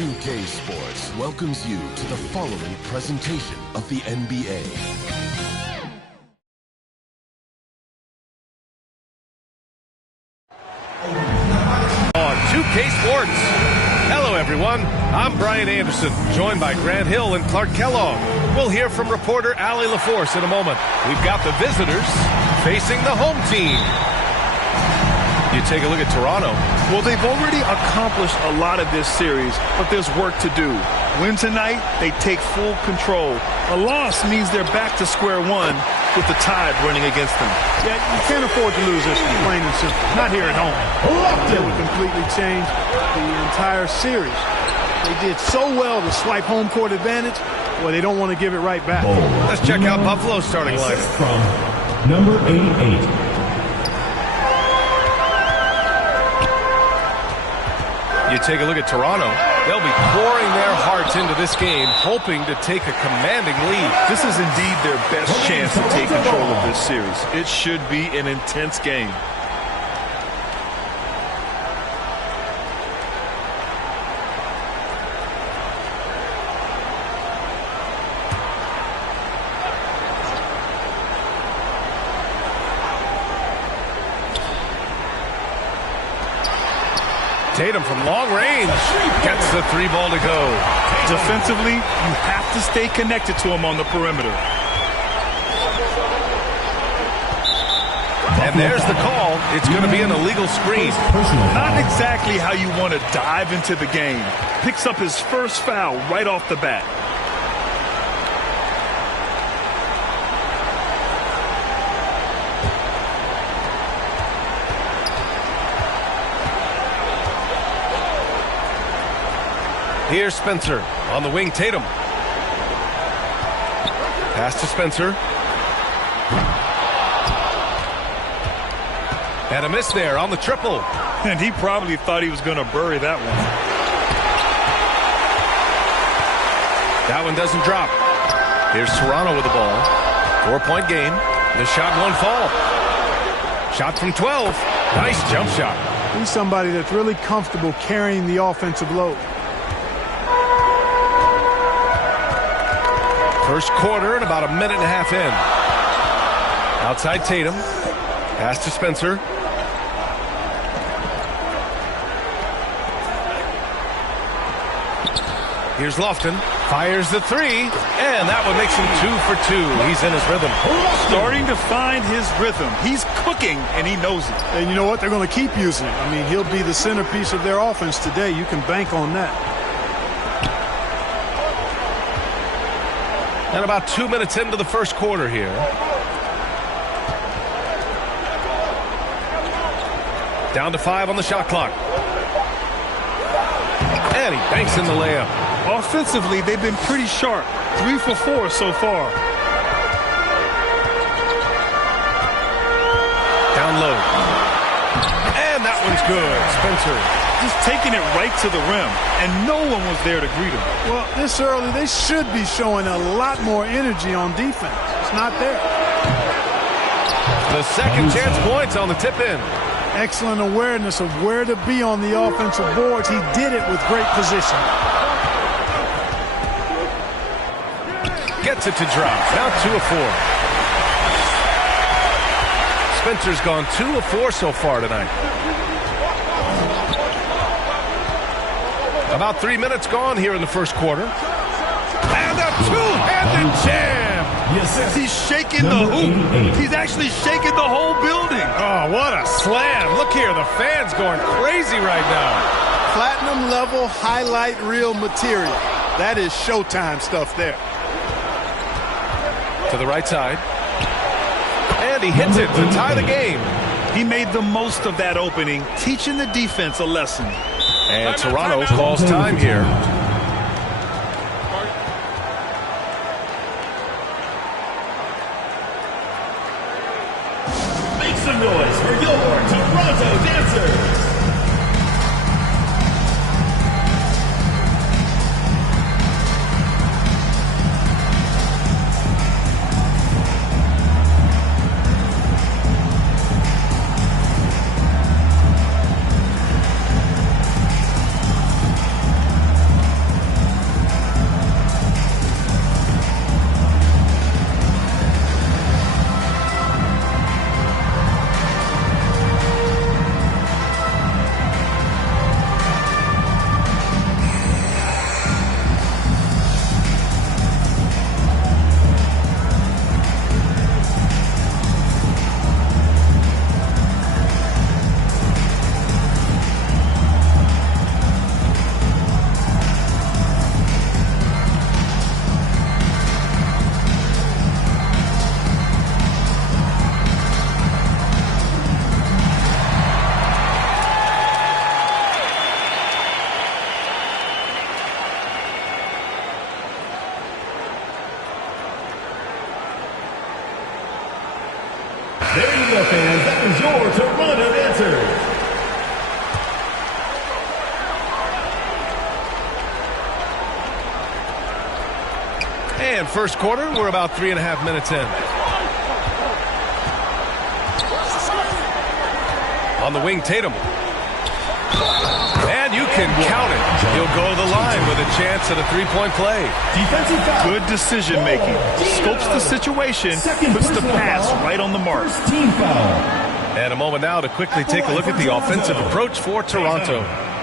2K Sports welcomes you to the following presentation of the NBA. On 2K Sports. Hello, everyone. I'm Brian Anderson, joined by Grant Hill and Clark Kellogg. We'll hear from reporter Allie LaForce in a moment. We've got the visitors facing the home team. You take a look at Toronto. Well, they've already accomplished a lot of this series, but there's work to do. Win tonight, they take full control. A loss means they're back to square one with the tide running against them. Yeah, you can't afford to lose this one, plain and simple. Not here at home. It would completely change the entire series. They did so well to swipe home court advantage, well, they don't want to give it right back. Let's check out Buffalo's starting lineup. From number 88. You take a look at Toronto. They'll be pouring their hearts into this game, hoping to take a commanding lead. This is indeed their best chance to take control of this series. It should be an intense game. Tatum from long range gets the three ball to go. Defensively, you have to stay connected to him on the perimeter. And there's the call. It's going to be an illegal screen. Not exactly how you want to dive into the game. Picks up his first foul right off the bat. Here's Spencer on the wing. Tatum. Pass to Spencer. And a miss there on the triple. And he probably thought he was going to bury that one. That one doesn't drop. Here's Toronto with the ball. 4-point game. The shot won't fall. Shot from 12. Nice jump shot. He's somebody that's really comfortable carrying the offensive load. First quarter and about a minute and a half in. Outside Tatum. Pass to Spencer. Here's Lofton. Fires the three. And that one makes him 2 for 2. He's in his rhythm. Starting to find his rhythm. He's cooking, and he knows it. And you know what? They're going to keep using him. I mean, he'll be the centerpiece of their offense today. You can bank on that. And about 2 minutes into the first quarter here. Down to 5 on the shot clock. And he banks in the layup. Offensively, they've been pretty sharp. 3 for 4 so far. Down low. And that one's good. Spencer. Just taking it right to the rim, and no one was there to greet him. Well, this early, they should be showing a lot more energy on defense. It's not there. The second chance points on the tip-in. Excellent awareness of where to be on the offensive boards. He did it with great position. Gets it to drop. Now 2 of 4. Spencer's gone 2 of 4 so far tonight. About 3 minutes gone here in the first quarter. And a two-handed jam. Yes, he's shaking the hoop. He's actually shaking the whole building. Oh, what a slam. Look here, the fans going crazy right now. Platinum level highlight reel material. That is Showtime stuff there. To the right side. And he hits it to tie the game. He made the most of that opening, teaching the defense a lesson. And Toronto calls time here. Make some noise for your Toronto dancers. is your Toronto Dancers. And first quarter, we're about 3.5 minutes in. On the wing, Tatum. And you can count it. He'll go to the line with a chance at a three-point play. Defensive foul. Good decision making. Scopes the situation, puts the pass right on the mark. First team foul. And a moment now to quickly take a look at the offensive approach for Toronto.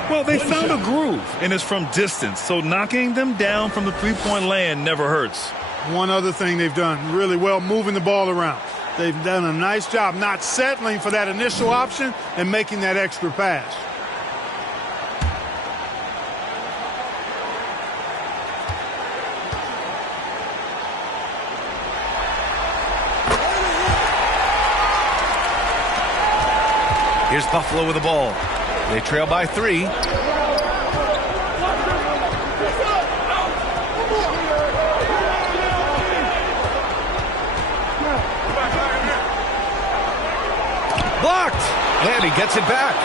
Well, they found a groove, and it's from distance, so knocking them down from the three-point land never hurts. One other thing they've done really well, moving the ball around. They've done a nice job not settling for that initial option and making that extra pass. Here's Buffalo with the ball. They trail by 3. Blocked! And he gets it back.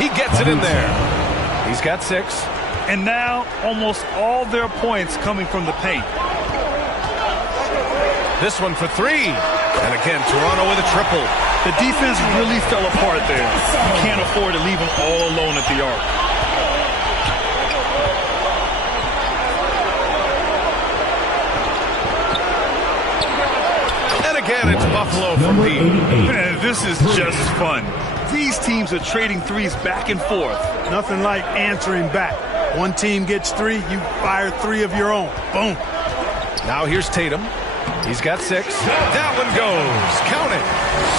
He gets it in there. He's got 6. And now almost all their points coming from the paint. This one for 3. And again, Toronto with a triple. The defense really fell apart there. You can't afford to leave them all alone at the arc. And again, it's Buffalo from deep. Man, this is just fun. These teams are trading threes back and forth. Nothing like answering back. One team gets 3, you fire 3 of your own. Boom. Now here's Tatum. He's got 6. That one goes. Count it.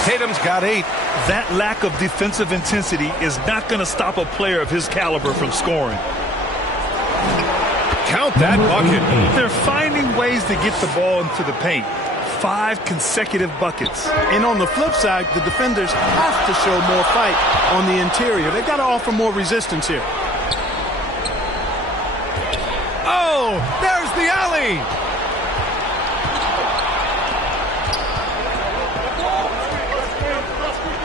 Tatum's got 8. That lack of defensive intensity is not going to stop a player of his caliber from scoring. Count that bucket. They're finding ways to get the ball into the paint. 5 consecutive buckets. And on the flip side, the defenders have to show more fight on the interior. They've got to offer more resistance here. Oh, there's the alley.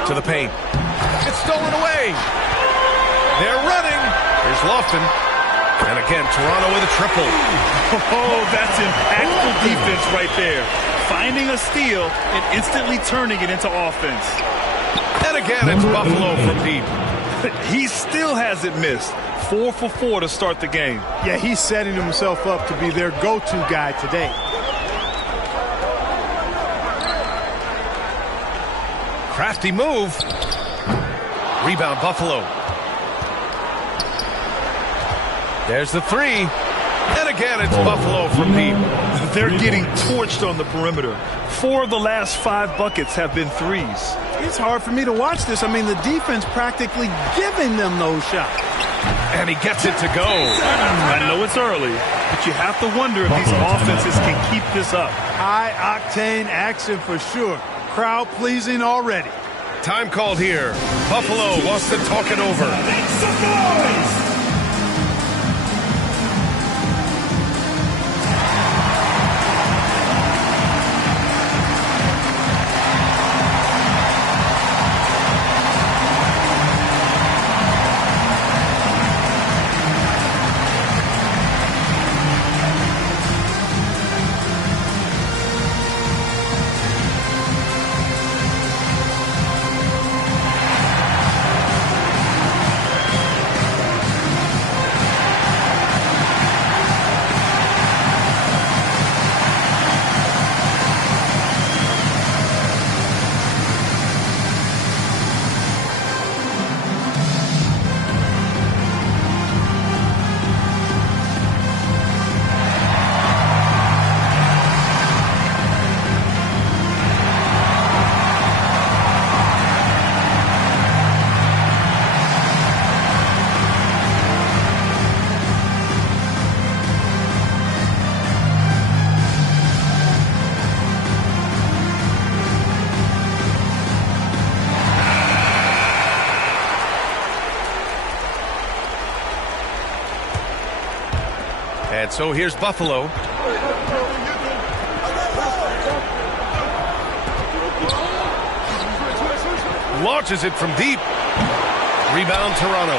To the paint. It's stolen away. They're running. Here's Lofton. And again, Toronto with a triple. Oh, that's impactful defense right there. Finding a steal and instantly turning it into offense. And again, it's Buffalo from deep. He still hasn't missed. 4 for 4 to start the game. Yeah, he's setting himself up to be their go-to guy today. Crafty move. Rebound, Buffalo. There's the 3. And again, it's Buffalo from deep. They're getting torched on the perimeter. 4 of the last 5 buckets have been threes. It's hard for me to watch this. I mean, the defense practically giving them those shots. And he gets it to go. I know it's early, but you have to wonder if these offenses can keep this up. High-octane action for sure. Crowd pleasing already. Time called here. Buffalo wants to talk it over. Make some noise. And so here's Buffalo. launches it from deep. Rebound Toronto.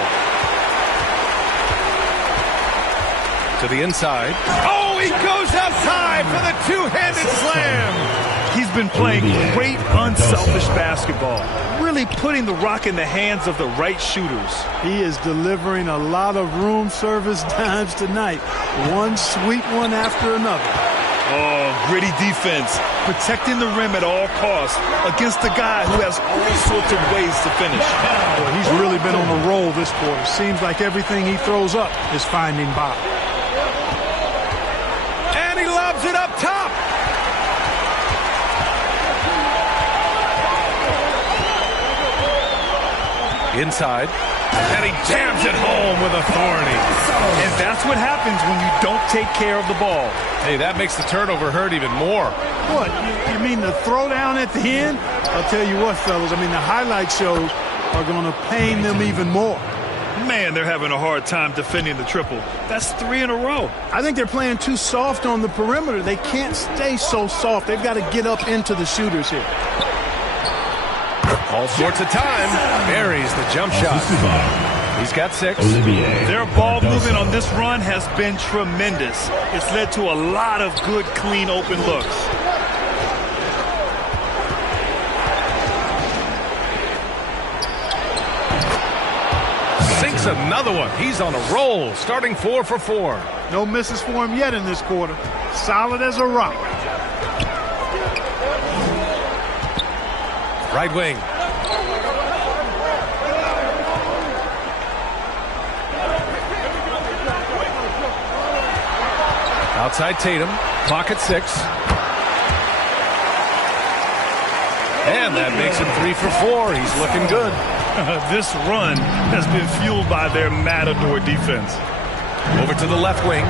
To the inside. Oh, he goes outside for the two-handed slam. He's been playing great, unselfish basketball. Really putting the rock in the hands of the right shooters. He is delivering a lot of room service dimes tonight. One sweet one after another. Oh, gritty defense. Protecting the rim at all costs against a guy who has all sorts of ways to finish. Boy, he's really been on a roll this quarter. Seems like everything he throws up is finding bottom. And he lobs it up top. Inside. And he jams it home with authority. And that's what happens when you don't take care of the ball. Hey, that makes the turnover hurt even more. What, you mean the throwdown at the end? I'll tell you what, fellas, I mean, the highlight shows are going to pain them even more. Man, they're having a hard time defending the triple. That's 3 in a row. I think they're playing too soft on the perimeter. They can't stay so soft. They've got to get up into the shooters here. All sorts of time. Buries the jump shot. He's got 6. Their ball movement on this run has been tremendous. It's led to a lot of good, clean, open looks. Sinks another one. He's on a roll, starting 4 for 4. No misses for him yet in this quarter. Solid as a rock. Right wing. Outside Tatum. Clock at 6. And that makes him 3 for 4. He's looking good. This run has been fueled by their matador defense. Over to the left wing.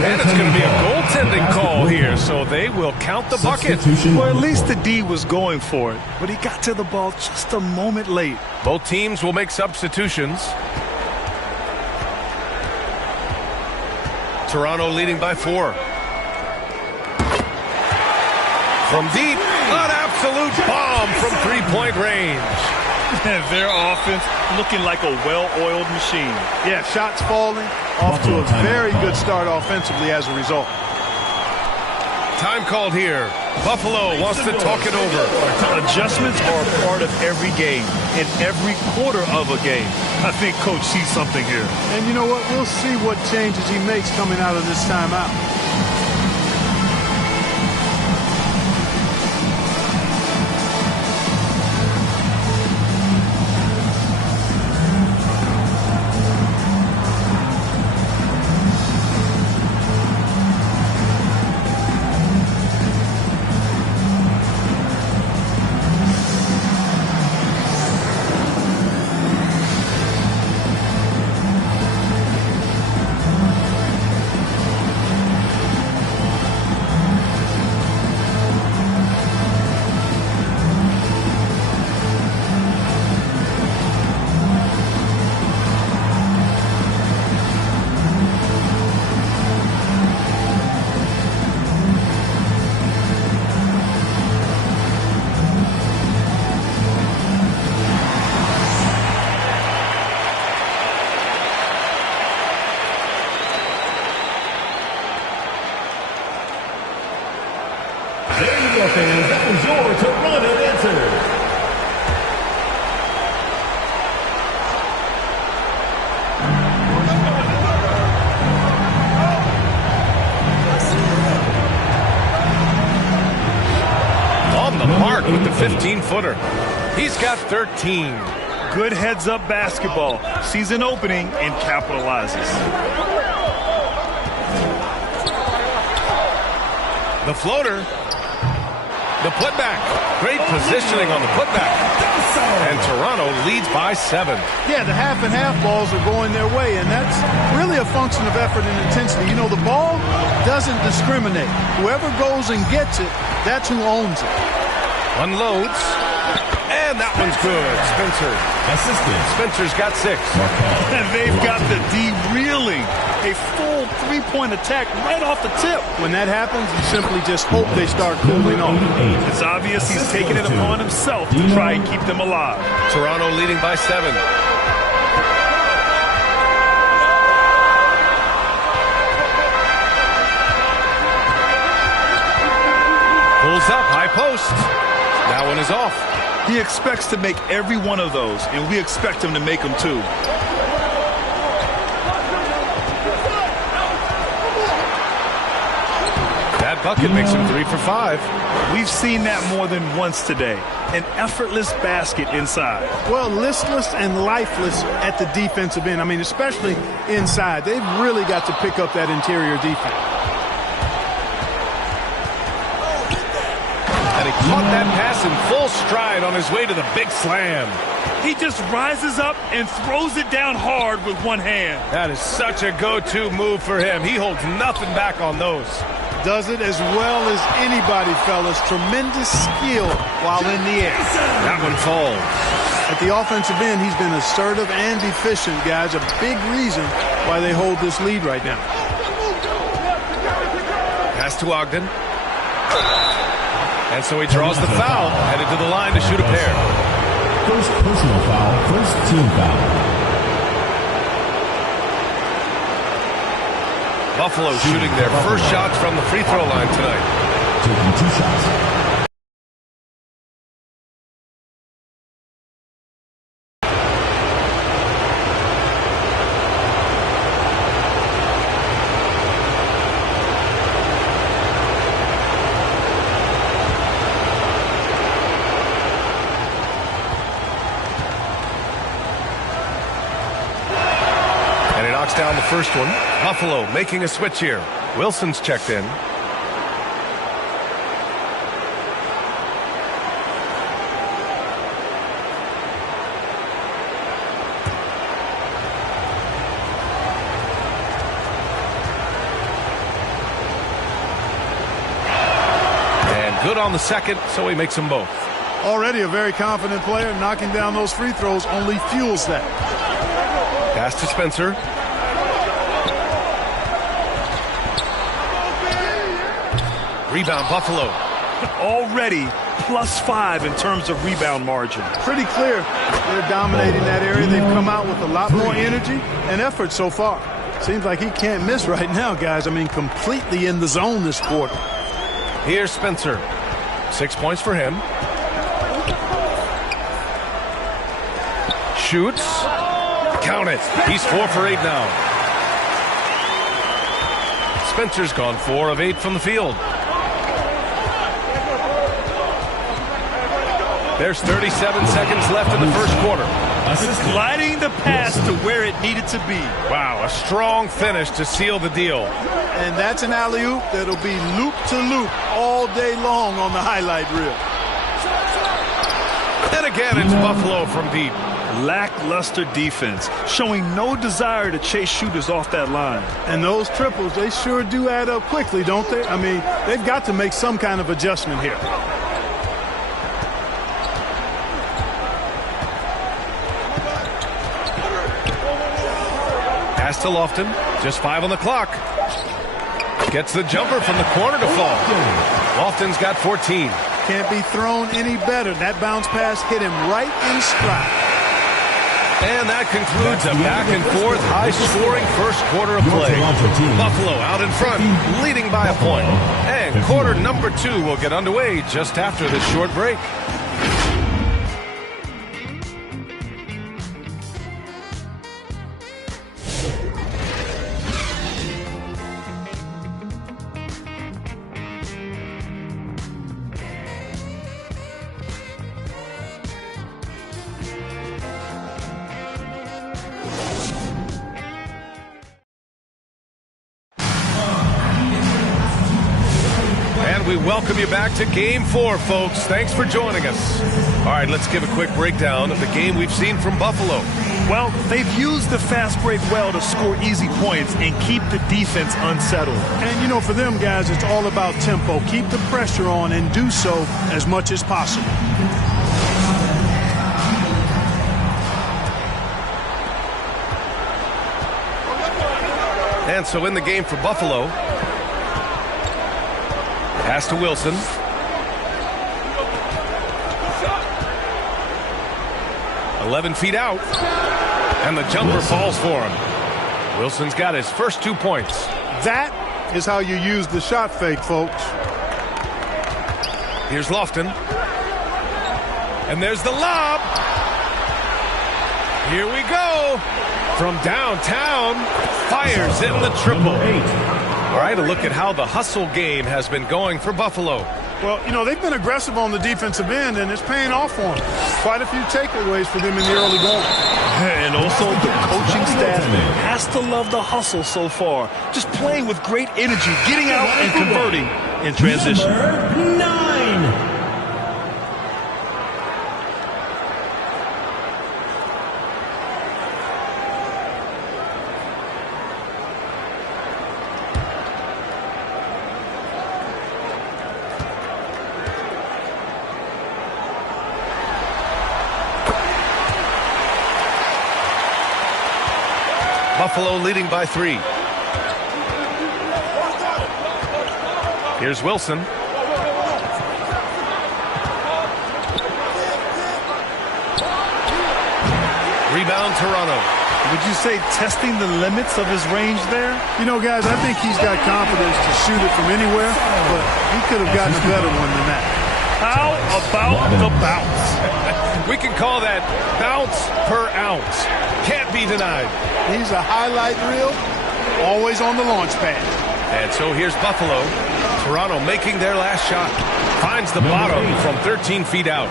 And it's going to be a goaltending call here, so they will count the bucket. Well, at least the D was going for it, but he got to the ball just a moment late. Both teams will make substitutions. Toronto leading by 4. From deep, an absolute bomb from three-point range. Their offense looking like a well-oiled machine. Yeah, shots falling. Off to a very good start offensively as a result. Time called here. Buffalo wants to talk it over. Adjustments are a part of every game, in every quarter of a game. I think Coach sees something here. And you know what? We'll see what changes he makes coming out of this timeout. Fans, that was your Toronto answer. On the mark with the 15-footer. He's got 13. Good heads-up basketball. Sees an opening and capitalizes. The floater. The putback. Great positioning on the putback. And Toronto leads by 7. Yeah, the half and half balls are going their way, and that's really a function of effort and intensity. You know, the ball doesn't discriminate. Whoever goes and gets it, that's who owns it. Unloads. And And that one's good. Spencer's got 6. And they've got the D reeling. A full 3-point attack right off the tip. When that happens, you simply just hope they start cooling off. It's obvious he's taking it upon himself to try and keep them alive. Toronto leading by 7. Pulls up, high post. That one is off. He expects to make every one of those, and we expect him to make them too. That bucket makes him 3 for 5. We've seen that more than once today. An effortless basket inside. Well, listless and lifeless at the defensive end. I mean, especially inside. They've really got to pick up that interior defense. And he caught that pass in full stride on his way to the big slam. He just rises up and throws it down hard with one hand. That is such a go-to move for him. He holds nothing back on those. Does it as well as anybody, fellas. Tremendous skill while in the air. That one falls. At the offensive end, he's been assertive and efficient, guys. A big reason why they hold this lead right now. Pass to Ogden. And so he draws the foul, headed to the line to shoot a pair. First personal foul, first team foul. Buffalo shooting their first shots from the free throw line tonight. Taking 2 shots. Down the first one. Buffalo making a switch here. Wilson's checked in. And good on the second, so he makes them both. Already a very confident player. Knocking down those free throws only fuels that. Pass to Spencer. Rebound, Buffalo. Already +5 in terms of rebound margin. Pretty clear they're dominating that area. They've come out with a lot more energy and effort so far. Seems like he can't miss right now, guys. I mean, completely in the zone this quarter. Here's Spencer. 6 points for him. Shoots. Count it. He's 4 for 8 now. Spencer's gone 4 of 8 from the field. There's 37 seconds left in the first quarter. Gliding the pass to where it needed to be. Wow, a strong finish to seal the deal. And that's an alley-oop that'll be loop-to-loop all day long on the highlight reel. And again, it's Buffalo from deep. Lackluster defense, showing no desire to chase shooters off that line. And those triples, they sure do add up quickly, don't they? I mean, they've got to make some kind of adjustment here. Pass to Lofton. Just 5 on the clock. Gets the jumper from the corner to fall. Lofton's got 14. Can't be thrown any better. That bounce pass hit him right in stride. And that concludes a back-and-forth, high-scoring first quarter of play. Buffalo out in front, leading by a point. And quarter number 2 will get underway just after this short break. We welcome you back to Game 4, folks. Thanks for joining us. All right, let's give a quick breakdown of the game we've seen from Buffalo. Well, they've used the fast break well to score easy points and keep the defense unsettled. And, you know, for them, guys, it's all about tempo. Keep the pressure on and do so as much as possible. And so in the game for Buffalo. Pass to Wilson. "11 feet out. And the jumper falls for him. Wilson's got his first 2 points. That is how you use the shot fake, folks. Here's Lofton. And there's the lob. Here we go. From downtown, fires in the triple. All right, a look at how the hustle game has been going for Buffalo. Well, you know, they've been aggressive on the defensive end, and it's paying off for them. Quite a few takeaways for them in the early going. And also the coaching staff has to love the hustle so far. Just playing with great energy, getting out and converting in transition. Number 9. Buffalo leading by 3. Here's Wilson. Rebound Toronto. Would you say testing the limits of his range there? You know, guys, I think he's got confidence to shoot it from anywhere, but he could have gotten a better one than that. How about the bounce? We can call that bounce per ounce. Can't be denied. He's a highlight reel, always on the launch pad. And so here's Buffalo. Toronto making their last shot. Finds the bottom from 13 feet out.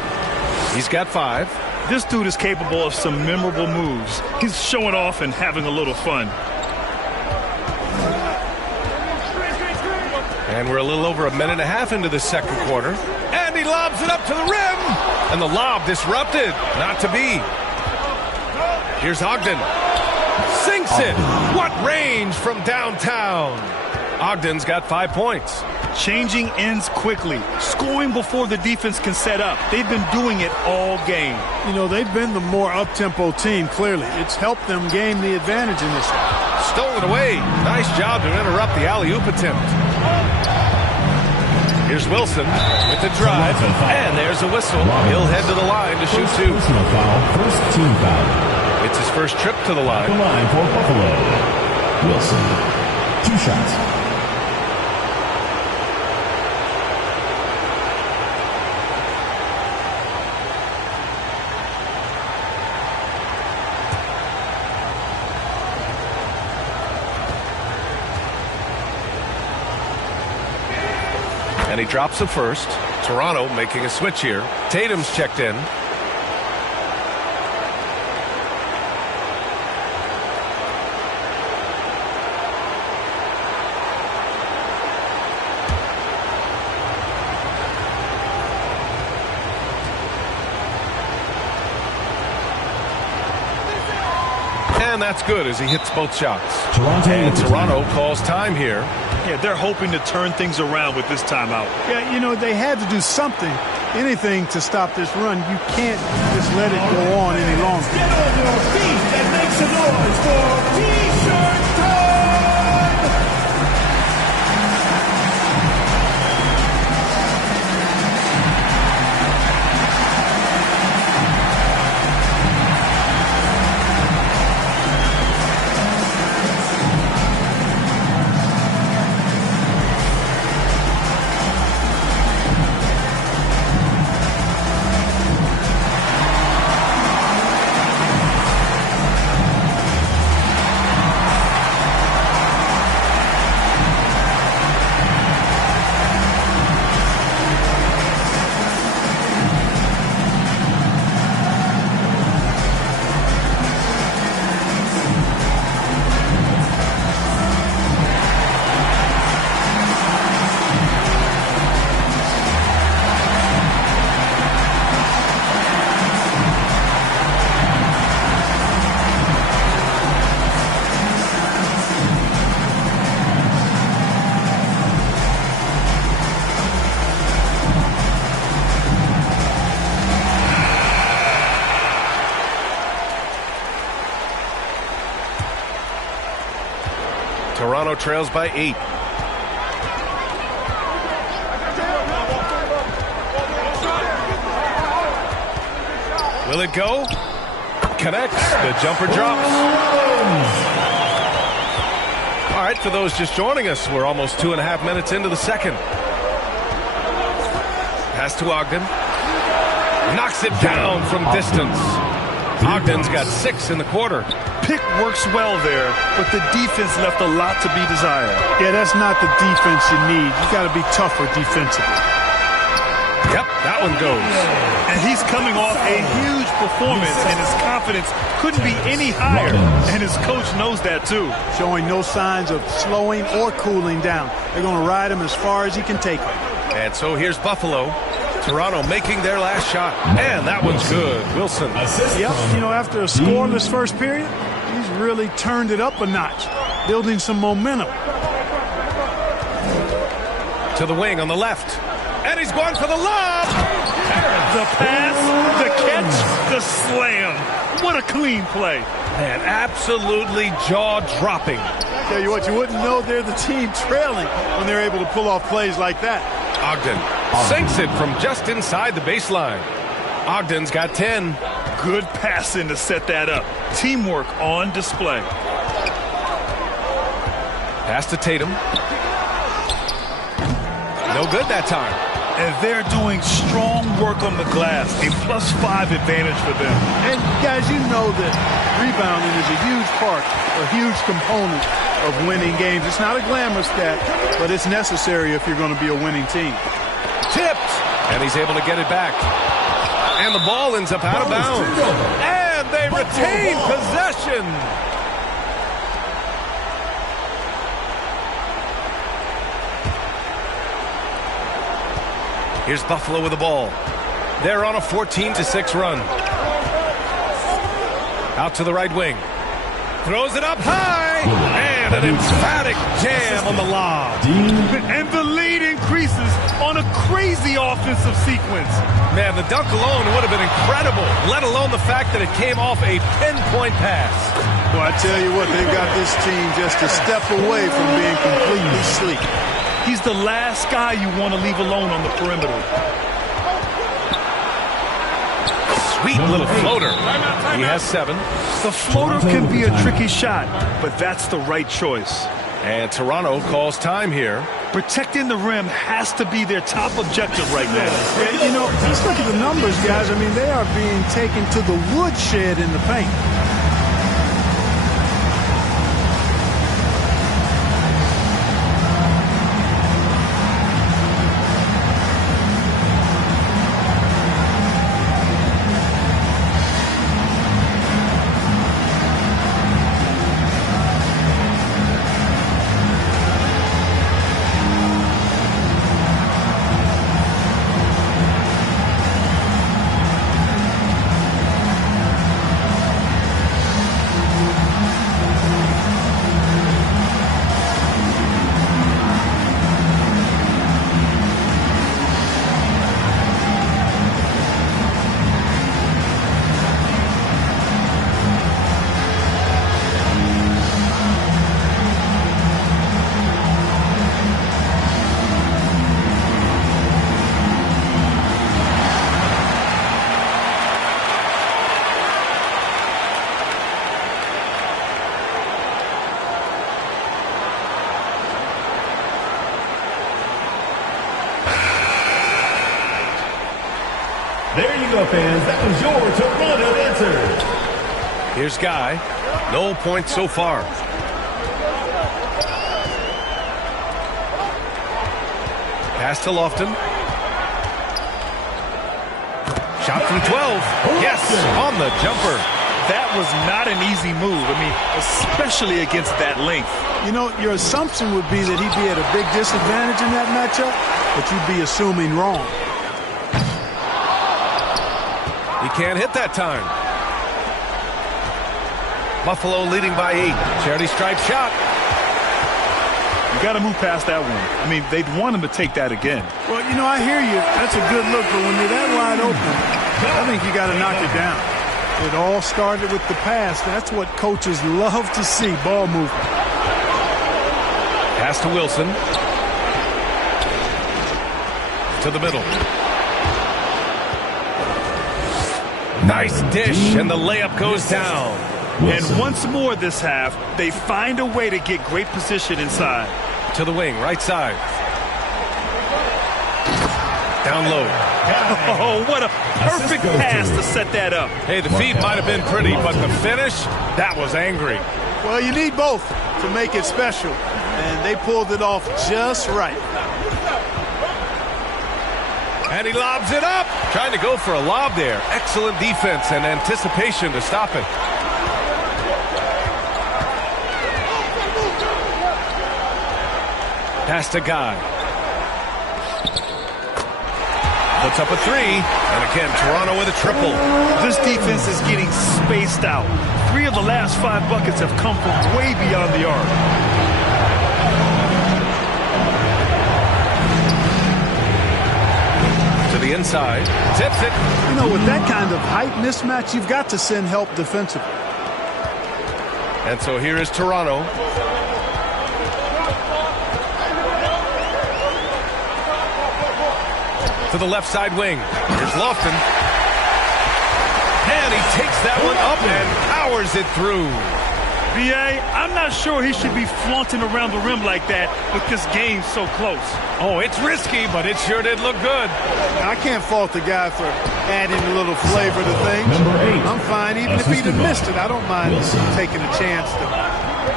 He's got 5. This dude is capable of some memorable moves. He's showing off and having a little fun. And we're a little over a minute and a half into the second quarter. And he lobs it up to the rim. And the lob disrupted. Not to be. Here's Ogden. Sinks it. What range from downtown. Ogden's got 5 points. Changing ends quickly. Scoring before the defense can set up. They've been doing it all game. You know, they've been the more up-tempo team, clearly. It's helped them gain the advantage in this one. Stolen away. Nice job to interrupt the alley-oop attempt. Here's Wilson with the drive. And there's a whistle. He'll head to the line to shoot 2. Personal foul. First team foul. It's his first trip to the line. The line for Buffalo. Wilson. 2 shots. And he drops the first. Toronto making a switch here. Tatum's checked in. And that's good as he hits both shots. Toronto calls time here. Yeah, they're hoping to turn things around with this timeout. Yeah, you know, they had to do something, anything to stop this run. You can't just let it go on any longer. Get on your feet and make some noise for T-shirt time! Toronto trails by 8. Will it go? Connects. The jumper drops. All right, for those just joining us, we're almost 2.5 minutes into the second. Pass to Ogden. Knocks it down from distance. Ogden's got 6 in the quarter. Pick works well there, but the defense left a lot to be desired. Yeah, that's not the defense you need. You got to be tougher defensively. Yep, that one goes. And he's coming off a huge performance, and his confidence couldn't be any higher. And his coach knows that, too. Showing no signs of slowing or cooling down. They're going to ride him as far as he can take him. And so here's Buffalo. Toronto making their last shot. And that one's good. Wilson. Yep, you know, after a scoreless first period, he's really turned it up a notch, building some momentum. To the wing on the left. And he's going for the lob. The pass, the catch, the slam. What a clean play. Man, absolutely jaw-dropping. Tell you what, you wouldn't know they're the team trailing when they're able to pull off plays like that. Ogden sinks it from just inside the baseline. Ogden's got 10. Good passing to set that up. Teamwork on display. Pass to Tatum. No good that time. And they're doing strong work on the glass. A +5 advantage for them. And guys, you know that rebounding is a huge part, a huge component of winning games. It's not a glamorous stat, but it's necessary if you're going to be a winning team. Tipped. And he's able to get it back. And the ball ends up out of bounds. And they retain possession. Here's Buffalo with the ball. They're on a 14-6 run. Out to the right wing. Throws it up high. And an emphatic jam on the lob. And the lead increases on a crazy offensive sequence. Man, the dunk alone would have been incredible, let alone the fact that it came off a pinpoint pass. Well, I tell you what, they've got this team just a step away from being completely sleek. He's the last guy you want to leave alone on the perimeter. Sweet little floater. He has 7. The floater can be a tricky shot, but that's the right choice. And Toronto calls time here. Protecting the rim has to be their top objective right now. Yeah, you know, just look at the numbers, guys. I mean, they are being taken to the woodshed in the paint. There you go, fans. That was your Toronto answer. Here's Guy. No points so far. Pass to Lofton. Shot from 12. Yes, on the jumper. That was not an easy move. I mean, especially against that length. You know, your assumption would be that he'd be at a big disadvantage in that matchup, but you'd be assuming wrong. He can't hit that time. Buffalo leading by 8. Charity stripe shot. You got to move past that one. I mean, they'd want him to take that again. Well, you know, I hear you. That's a good look, but when you're that wide open, I think you got to knock it down. It all started with the pass. That's what coaches love to see, ball movement. Pass to Wilson. To the middle. Nice dish, and the layup goes down. And once more this half, they find a way to get great position inside. To the wing, right side. Down low. Oh, what a perfect pass to set that up. Hey, the feed might have been pretty, but the finish, that was angry. Well, you need both to make it special, and they pulled it off just right. And he lobs it up. Trying to go for a lob there. Excellent defense and anticipation to stop it. Pass to Guy. Puts up a three. And again, Toronto with a triple. This defense is getting spaced out. 3 of the last 5 buckets have come from way beyond the arc. To the inside. Tips it. You know, with that kind of height mismatch, you've got to send help defensively. And so here is Toronto. To the left side wing. Here's Lofton. And he takes that one up and powers it through. B.A., I'm not sure he should be flaunting around the rim like that with this game so close. Oh, it's risky, but it sure did look good. I can't fault the guy for adding a little flavor to things. I'm fine. Even if he'd have missed it, I don't mind taking a chance to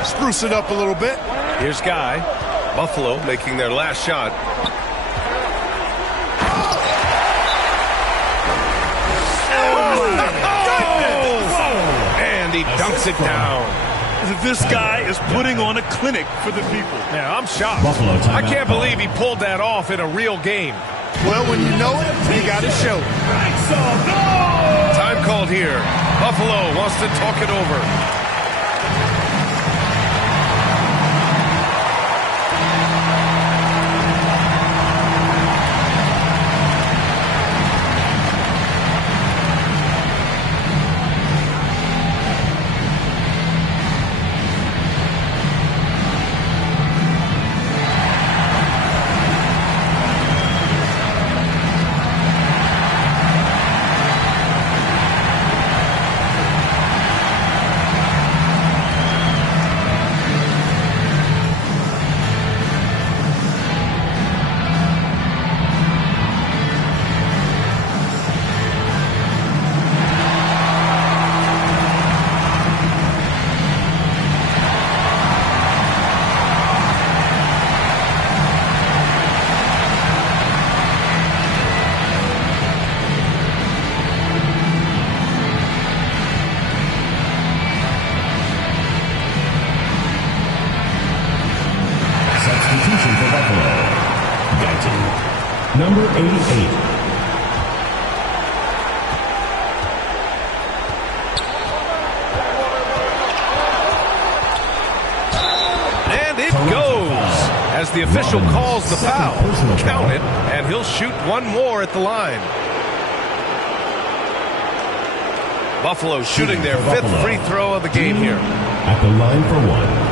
spruce it up a little bit. Here's Guy. Buffalo making their last shot. And he dunks it down. This guy is putting on a clinic for the people. Yeah, I'm shocked. I can't believe he pulled that off in a real game. Well, when you know it, you got to show it. Time called here. Buffalo wants to talk it over. Number 88. And it goes as the official calls the foul. Count it, and he'll shoot one more at the line. Buffalo shooting their 5th free throw of the game here. At the line for one.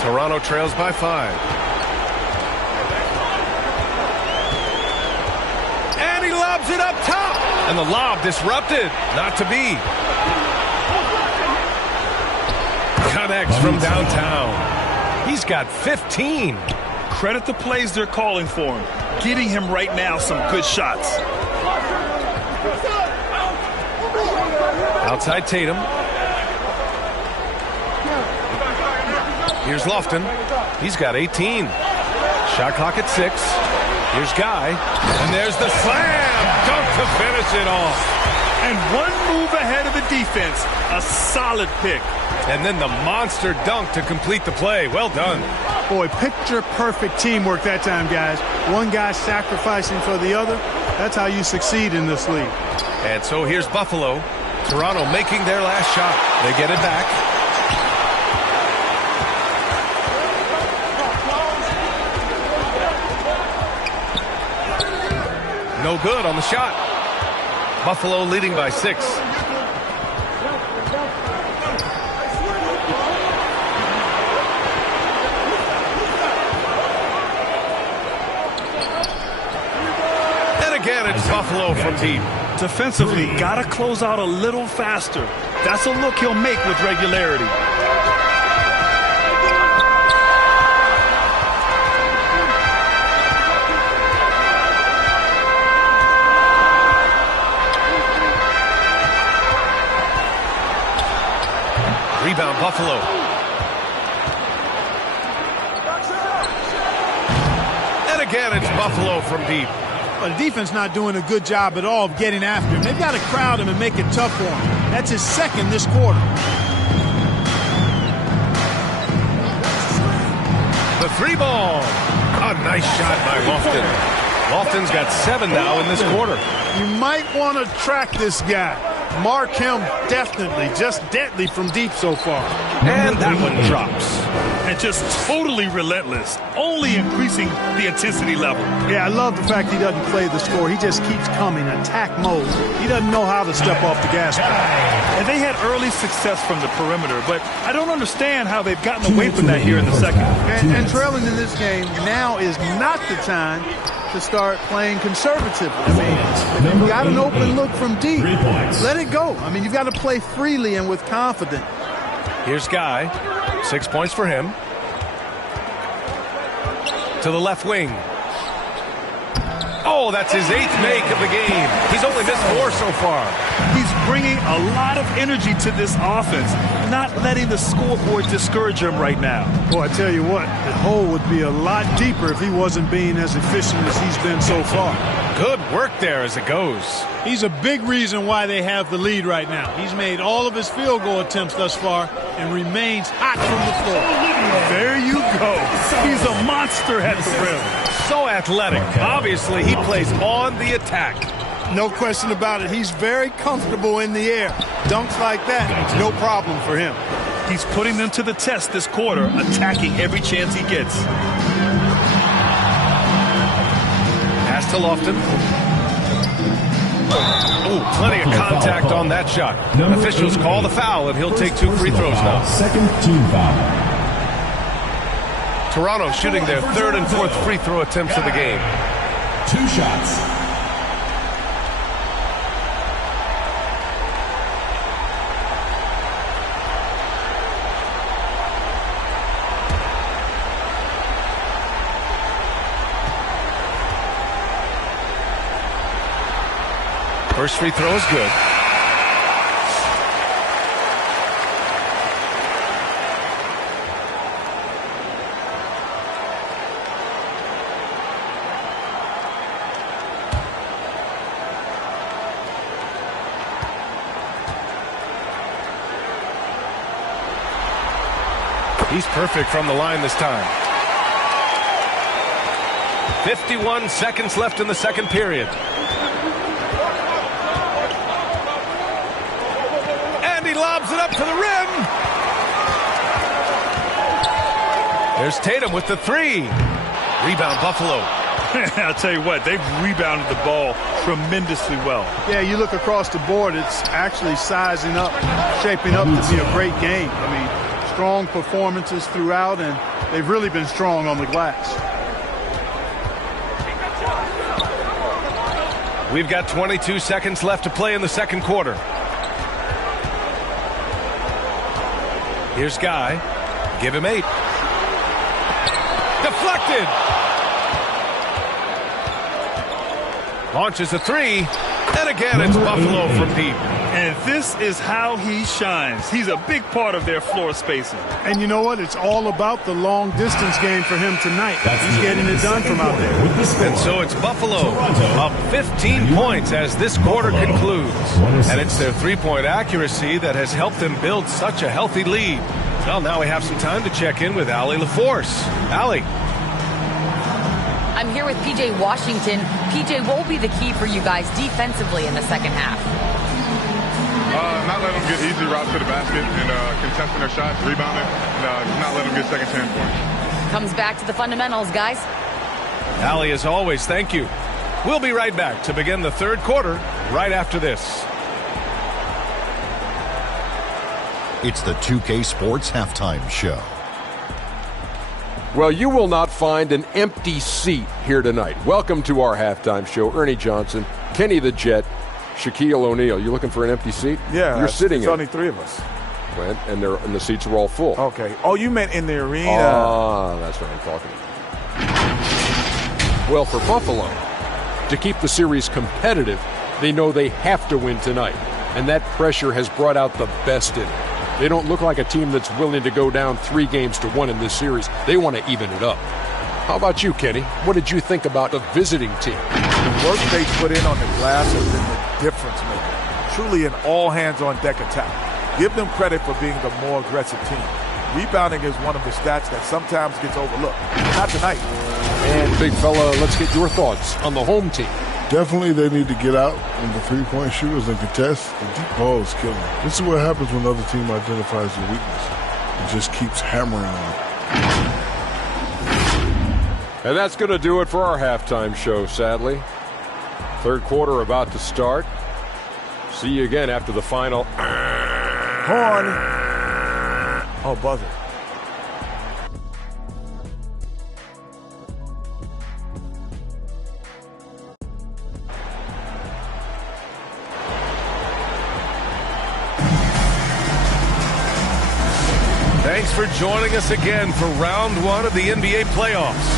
Toronto trails by 5. And he lobs it up top. And the lob disrupted. Not to be. Connects from downtown. He's got 15. Credit the plays they're calling for him. Getting him right now some good shots. Outside Tatum. Here's Lofton. He's got 18. Shot clock at 6. Here's Guy. And there's the slam. Dunk to finish it off. And one move ahead of the defense. A solid pick. And then the monster dunk to complete the play. Well done. Boy, picture-perfect teamwork that time, guys. One guy sacrificing for the other. That's how you succeed in this league. And so here's Buffalo. Toronto making their last shot. They get it back. No good on the shot. Buffalo leading by 6. And again, it's Buffalo from deep. Defensively, got to close out a little faster. That's a look he'll make with regularity. Rebound, Buffalo. And again, it's Buffalo from deep. Well, the defense not doing a good job at all of getting after him. They've got to crowd him and make it tough for him. That's his second this quarter. The 3 ball. A nice shot by Lofton. Lofton's got 7 now in this quarter. You might want to track this guy. Mark him definitely, just deadly from deep so far. And that one drops. And just totally relentless, only increasing the intensity level. Yeah, I love the fact he doesn't play the score. He just keeps coming, attack mode. He doesn't know how to step off the gas pedal. And they had early success from the perimeter, but I don't understand how they've gotten away from that here in the second. And trailing in this game, now is not the time to start playing conservatively. I mean, if you got an open look from deep, let it go. I mean, you've got to play freely and with confidence. Here's Guy. 6 points for him. To the left wing. Oh, that's his 8th make of the game. He's only missed 4 so far. He's bringing a lot of energy to this offense, not letting the scoreboard discourage him right now. Boy, I tell you what, the hole would be a lot deeper if he wasn't being as efficient as he's been so far. Good work there as it goes. He's a big reason why they have the lead right now. He's made all of his field goal attempts thus far and remains hot from the floor. There you go. He's a monster at the rim. So athletic. Obviously, he plays on the attack. No question about it. He's very comfortable in the air. Dunks like that, no problem for him. He's putting them to the test this quarter, attacking every chance he gets. Pass to Lofton. Oh, plenty of contact on that shot. Officials call the foul, and he'll take 2 free throws now. Second team foul. Toronto shooting their 3rd and 4th free throw attempts of the game. 2 shots. First free throw is good. He's perfect from the line this time. 51 seconds left in the second period. And he lobs it up to the rim. There's Tatum with the 3. Rebound, Buffalo. I'll tell you what, they've rebounded the ball tremendously well. Yeah, you look across the board, it's actually sizing up, shaping up to be a great game. I mean, strong performances throughout, and they've really been strong on the glass. We've got 22 seconds left to play in the second quarter. Here's Guy. Give him 8. Deflected. Launches a 3. And again, it's Buffalo from deep. And this is how he shines. He's a big part of their floor spacing. And you know what? It's all about the long distance game for him tonight. He's getting it done from out there. And so it's Buffalo up 15 points as this quarter concludes. And it's their three-point accuracy that has helped them build such a healthy lead. Well, now we have some time to check in with Allie LaForce. Allie. I'm here with P.J. Washington. P.J., what will be the key for you guys defensively in the second half? Not letting them get easy routes to the basket and contesting their shots, rebounding, and not letting them get second chance points. Comes back to the fundamentals, guys. Allie, as always, thank you. We'll be right back to begin the third quarter right after this. It's the 2K Sports Halftime Show. Well, you will not find an empty seat here tonight. Welcome to our halftime show. Ernie Johnson, Kenny the Jet, Shaquille O'Neal. You looking for an empty seat? Yeah. You're sitting in. It's only three of us. And the seats are all full. Okay. Oh, you meant in the arena. That's what I'm talking about. Well, for Buffalo, to keep the series competitive, they know they have to win tonight. And that pressure has brought out the best in them. They don't look like a team that's willing to go down 3-1 in this series. They want to even it up. How about you, Kenny? What did you think about the visiting team? The work they put in on the glass has been the difference maker. Truly an all-hands-on-deck attack. Give them credit for being the more aggressive team. Rebounding is one of the stats that sometimes gets overlooked. Not tonight. And, big fella, let's get your thoughts on the home team. Definitely they need to get out in the three-point shooters and contest. The deep ball is killing. This is what happens when the other team identifies the weakness. It just keeps hammering on it. And that's going to do it for our halftime show, sadly. Third quarter about to start. See you again after the final. Horn. Oh, buzzer. Thanks for joining us again for round one of the NBA playoffs.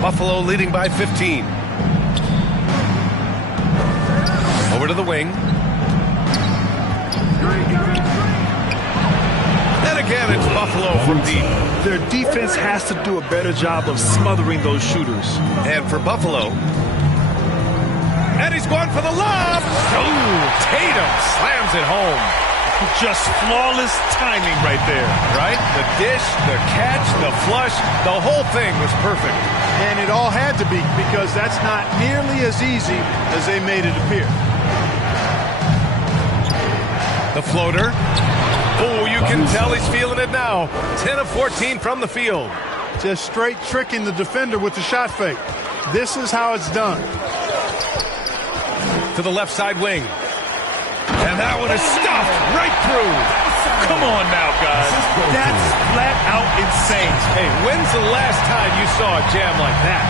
Buffalo leading by 15. Over to the wing. And again, it's Buffalo from deep. Their defense has to do a better job of smothering those shooters. And for Buffalo, and he's going for the lob. Oh, Tatum slams it home. Just flawless timing right there. Right? The dish, the catch, the flush, the whole thing was perfect. And it all had to be, because that's not nearly as easy as they made it appear. The floater. Oh, you can tell he's feeling it now. 10 of 14 from the field. Just straight tricking the defender with the shot fake. This is how it's done. To the left side wing. And that one is stuffed right through. Come on now, guys. That's flat out insane. Hey, when's the last time you saw a jam like that?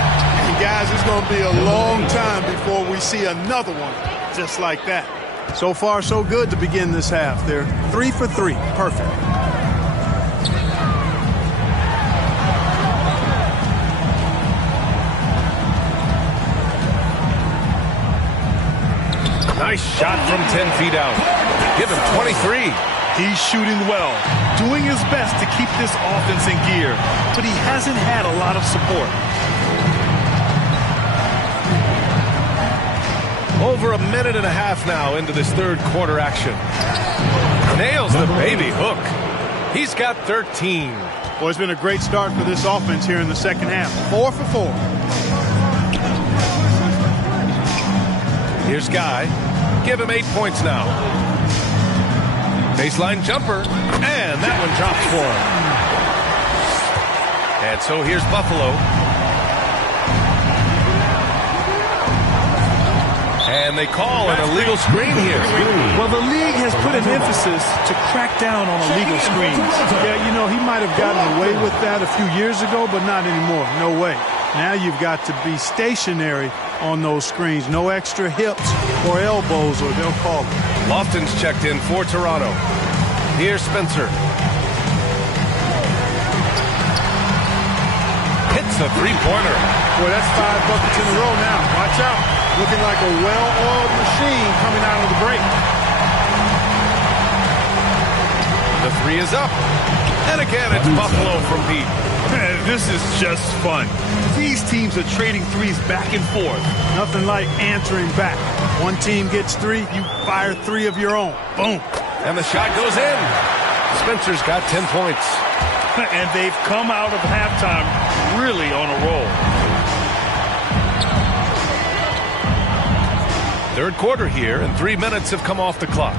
And guys, it's going to be a long time before we see another one just like that. So far, so good to begin this half. They're 3 for 3. Perfect. Nice shot from 10 feet out. Give him 23. He's shooting well, doing his best to keep this offense in gear, but he hasn't had a lot of support. Over a minute and a half now into this third quarter action. Nails the baby hook. He's got 13. Well, it's been a great start for this offense here in the second half. 4 for 4. Here's Guy. Give him 8 points now. Baseline jumper. And that one drops for him. And so here's Buffalo. And they call an illegal screen here. Well, the league has put an emphasis to crack down on illegal screens. Yeah, you know, he might have gotten away with that a few years ago, but not anymore. No way. Now you've got to be stationary on those screens. No extra hips or elbows, or they'll call it. Lofton's checked in for Toronto. Here's Spencer. Hits the three-pointer. Boy, that's 5 buckets in a row now. Watch out. Looking like a well-oiled machine coming out of the break. The three is up. And again, it's Buffalo from deep. This is just fun. These teams are trading threes back and forth. Nothing like answering back. One team gets 3, you fire 3 of your own. Boom. And the shot goes in. Spencer's got 10 points. And they've come out of halftime really on a roll. Third quarter here, and 3 minutes have come off the clock.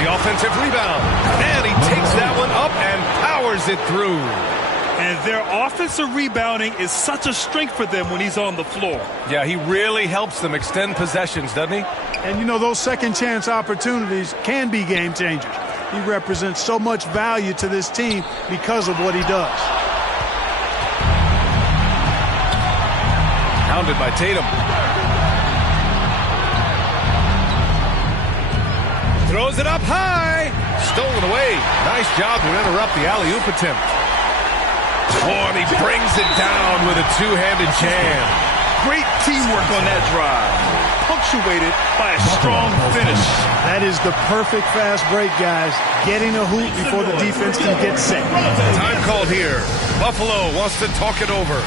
The offensive rebound, and he takes that one up and powers it through. And their offensive rebounding is such a strength for them when he's on the floor. Yeah, he really helps them extend possessions, doesn't he? And, you know, those second chance opportunities can be game changers. He represents so much value to this team because of what he does. Pounded by Tatum. Throws it up high. Stolen away. Nice job to interrupt the alley-oop attempt. Oh, and he brings it down with a two-handed jam. Great teamwork on that drive, punctuated by a strong finish. That is the perfect fast break, guys. Getting a hoop before the defense can get set. Time called here. Buffalo wants to talk it over.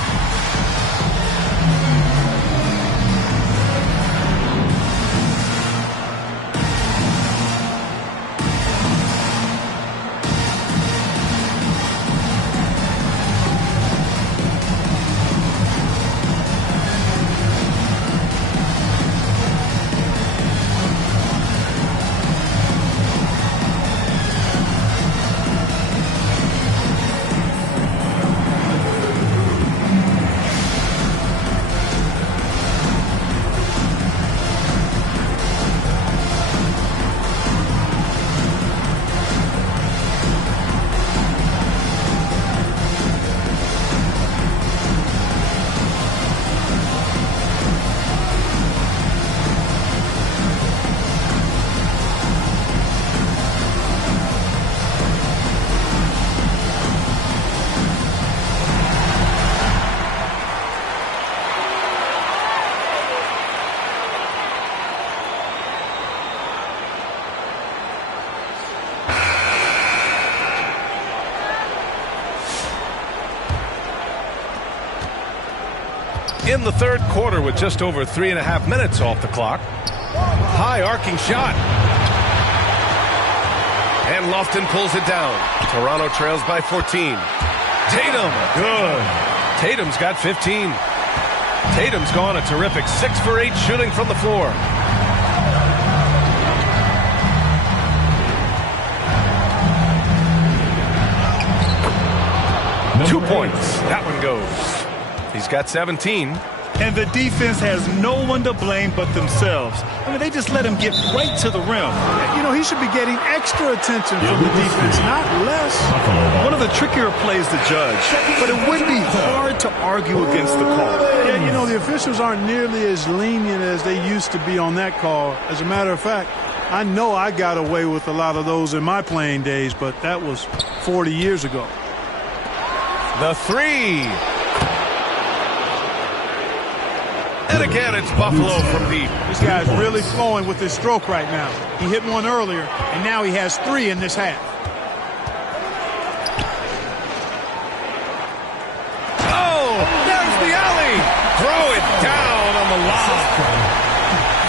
In the third quarter with just over 3.5 minutes off the clock. High arcing shot. And Lofton pulls it down. Toronto trails by 14. Tatum, good. Tatum's got 15. Tatum's gone a terrific 6 for 8 shooting from the floor. No 2 points. That one goes. He's got 17. And the defense has no one to blame but themselves. I mean, they just let him get right to the rim. You know, he should be getting extra attention from the defense, not less. One of the trickier plays to judge, but it would be hard to argue against the call. Yeah, you know, the officials aren't nearly as lenient as they used to be on that call. As a matter of fact, I know I got away with a lot of those in my playing days, but that was 40 years ago. The three. And again, it's Buffalo from deep. This guy's really flowing with his stroke right now. He hit one earlier, and now he has 3 in this half. Oh, there's the alley. Throw it down on the lob.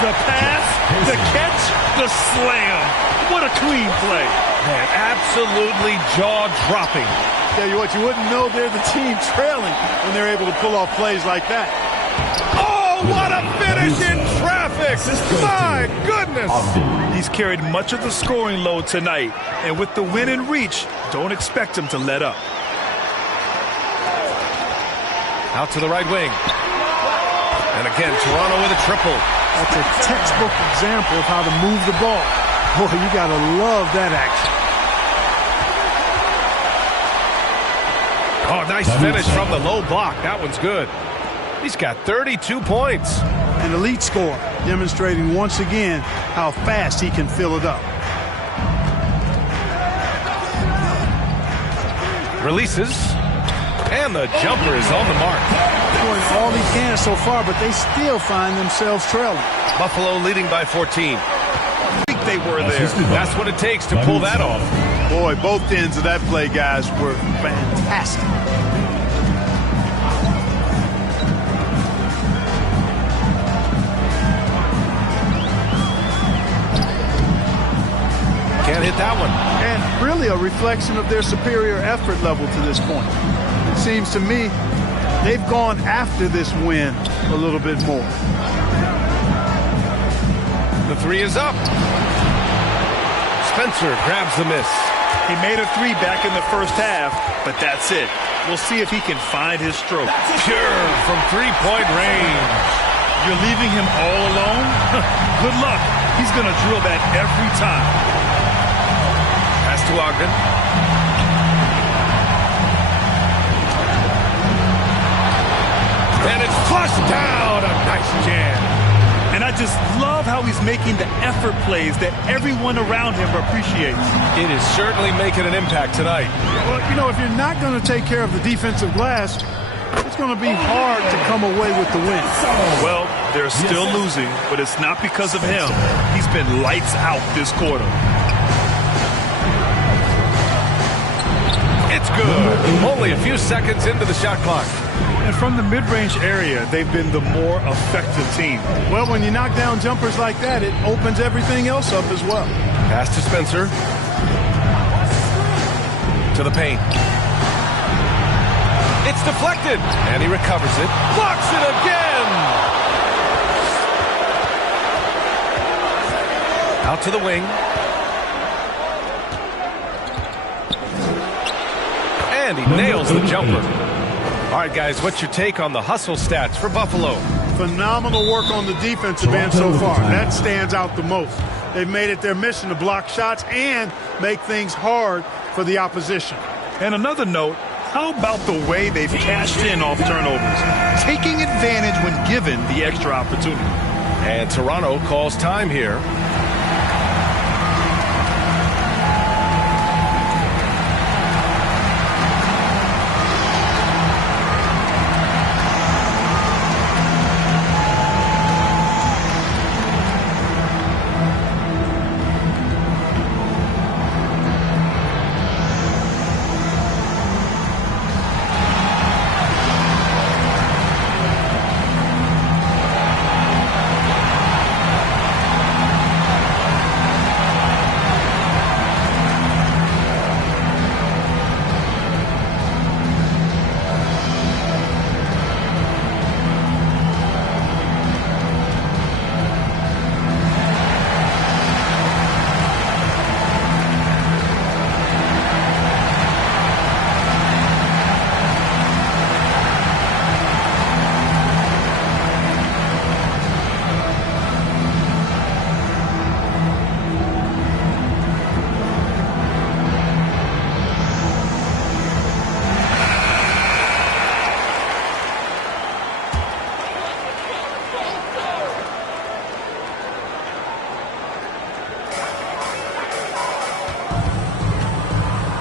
The pass, the catch, the slam. What a clean play. Man, absolutely jaw-dropping. Tell you what, you wouldn't know they're the team trailing when they're able to pull off plays like that. What a finish in traffic! My goodness! He's carried much of the scoring load tonight, and with the win in reach, don't expect him to let up. Out to the right wing. And again, Toronto with a triple. That's a textbook example of how to move the ball. Boy, you gotta love that action. Oh, nice finish from the low block. That one's good. He's got 32 points. An elite score, demonstrating once again how fast he can fill it up. Releases. And the jumper is on the mark. Doing all he can so far, but they still find themselves trailing. Buffalo leading by 14. I think they were there. That's what it takes to pull that off. Boy, both ends of that play, guys, were fantastic. Can't hit that one. And really a reflection of their superior effort level to this point. It seems to me they've gone after this win a little bit more. The three is up. Spencer grabs the miss. He made a three back in the first half, but that's it. We'll see if he can find his stroke. Pure from three-point range. You're leaving him all alone? Good luck. He's going to drill that every time. Pass to Ogden. And it's flushed down. A nice jam. And I just love how he's making the effort plays that everyone around him appreciates. It is certainly making an impact tonight. Well, you know, if you're not going to take care of the defensive glass, it's going to be hard to come away with the win. Well, they're still losing, but it's not because of him. He's been lights out this quarter. It's good. Only a few seconds into the shot clock. And from the mid-range area, they've been the more effective team. Well, when you knock down jumpers like that, it opens everything else up as well. Pass to Spencer. To the paint. It's deflected, and he recovers it. Blocks it again! Out to the wing. And he nails the jumper. All right, guys, what's your take on the hustle stats for Buffalo? Phenomenal work on the defensive end so far. That stands out the most. They've made it their mission to block shots and make things hard for the opposition. And another note, how about the way they've cashed in off turnovers, taking advantage when given the extra opportunity. And Toronto calls time here.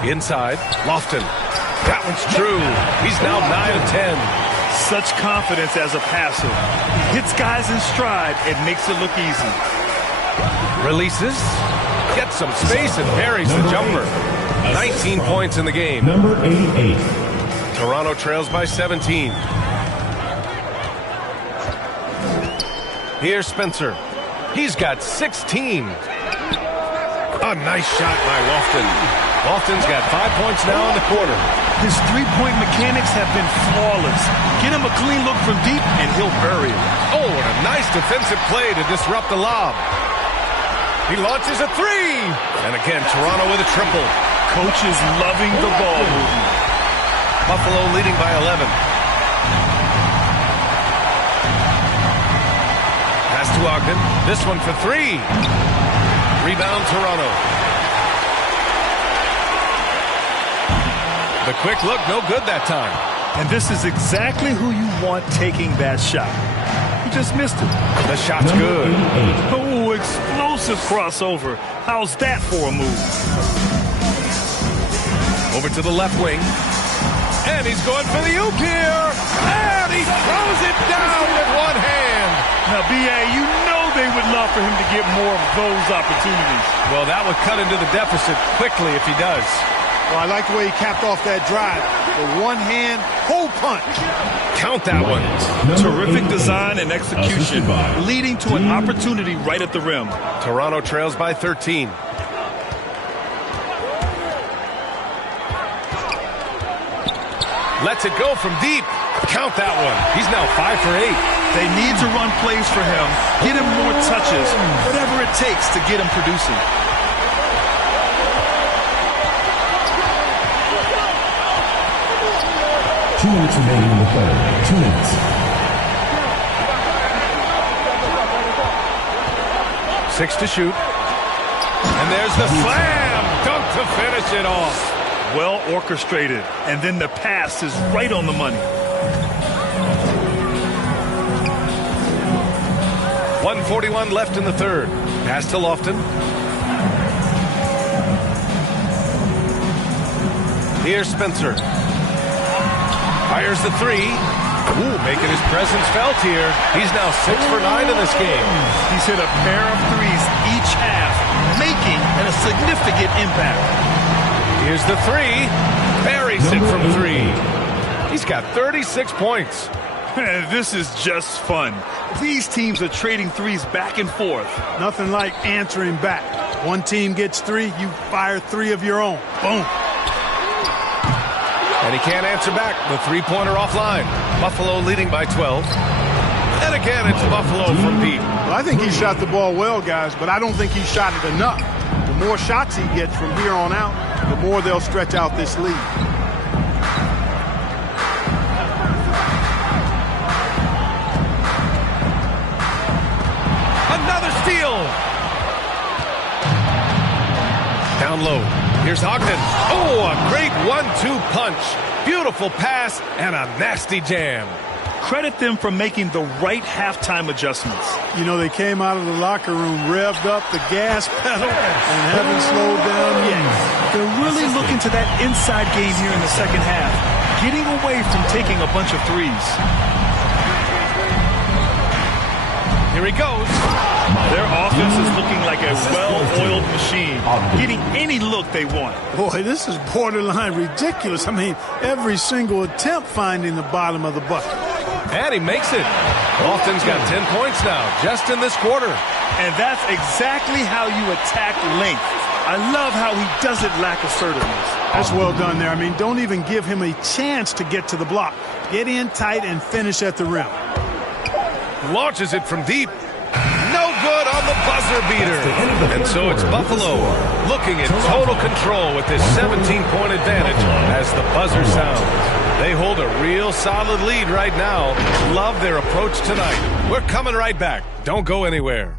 Inside, Lofton. That one's true. He's now 9 of 10. Such confidence as a passer. He hits guys in stride and makes it look easy. Releases, gets some space and buries the jumper. 19 points in the game. Number 88. Toronto trails by 17. Here's Spencer. He's got 16. A nice shot by Lofton. Lofton's got 5 points now in the quarter. His three-point mechanics have been flawless. Get him a clean look from deep, and he'll bury it. Oh, and a nice defensive play to disrupt the lob. He launches a three. And again, Toronto with a triple. Coach is loving the ball movement. Buffalo leading by 11. Pass to Ogden. This one for three. Rebound, Toronto. The quick look, no good that time. And this is exactly who you want taking that shot. He just missed it. The shot's good. Oh, explosive crossover. How's that for a move? Over to the left wing. And he's going for the oop here. And he throws it down with one hand. Now, B.A., you know they would love for him to get more of those opportunities. Well, that would cut into the deficit quickly if he does. Well, I like the way he capped off that drive. The one-hand hole punch. Count that one. Terrific design and execution, leading to an opportunity right at the rim. Toronto trails by 13. Lets it go from deep. Count that one. He's now 5 for 8. They need to run plays for him, get him more touches, whatever it takes to get him producing. Two minutes remaining in the third. 2 minutes. 6 to shoot. And there's the slam. Dunk to finish it off. Well orchestrated. And then the pass is right on the money. 1:41 left in the third. Pass to Lofton. Here's Spencer. Fires the three. Ooh, making his presence felt here. He's now 6 for 9 in this game. He's hit a pair of threes each half, making a significant impact. Here's the three. Buries it from 3. He's got 36 points. This is just fun. These teams are trading threes back and forth. Nothing like answering back. One team gets 3, you fire 3 of your own. Boom. And he can't answer back. The three-pointer offline. Buffalo leading by 12. And again, it's Buffalo from deep. Well, I think he shot the ball well, guys, but I don't think he shot it enough. The more shots he gets from here on out, the more they'll stretch out this lead. Another steal. Down low. Here's Ogden. Oh, a great 1-2 punch. Beautiful pass and a nasty jam. Credit them for making the right halftime adjustments. You know, they came out of the locker room, revved up the gas pedal, and haven't slowed down yet. They're really looking to that inside game here in the second half, getting away from taking a bunch of threes. Here he goes. Their offense is looking like a well-oiled machine, getting any look they want. Boy, this is borderline ridiculous. I mean, every single attempt finding the bottom of the bucket. And he makes it. Lofton's got 10 points now, just in this quarter. And that's exactly how you attack length. I love how he doesn't lack assertiveness. That's well done there. I mean, don't even give him a chance to get to the block. Get in tight and finish at the rim. Launches it from deep. No good on the buzzer beater. And so it's Buffalo looking in total control with this 17-point advantage as the buzzer sounds. They hold a real solid lead right now. Love their approach tonight. We're coming right back. Don't go anywhere.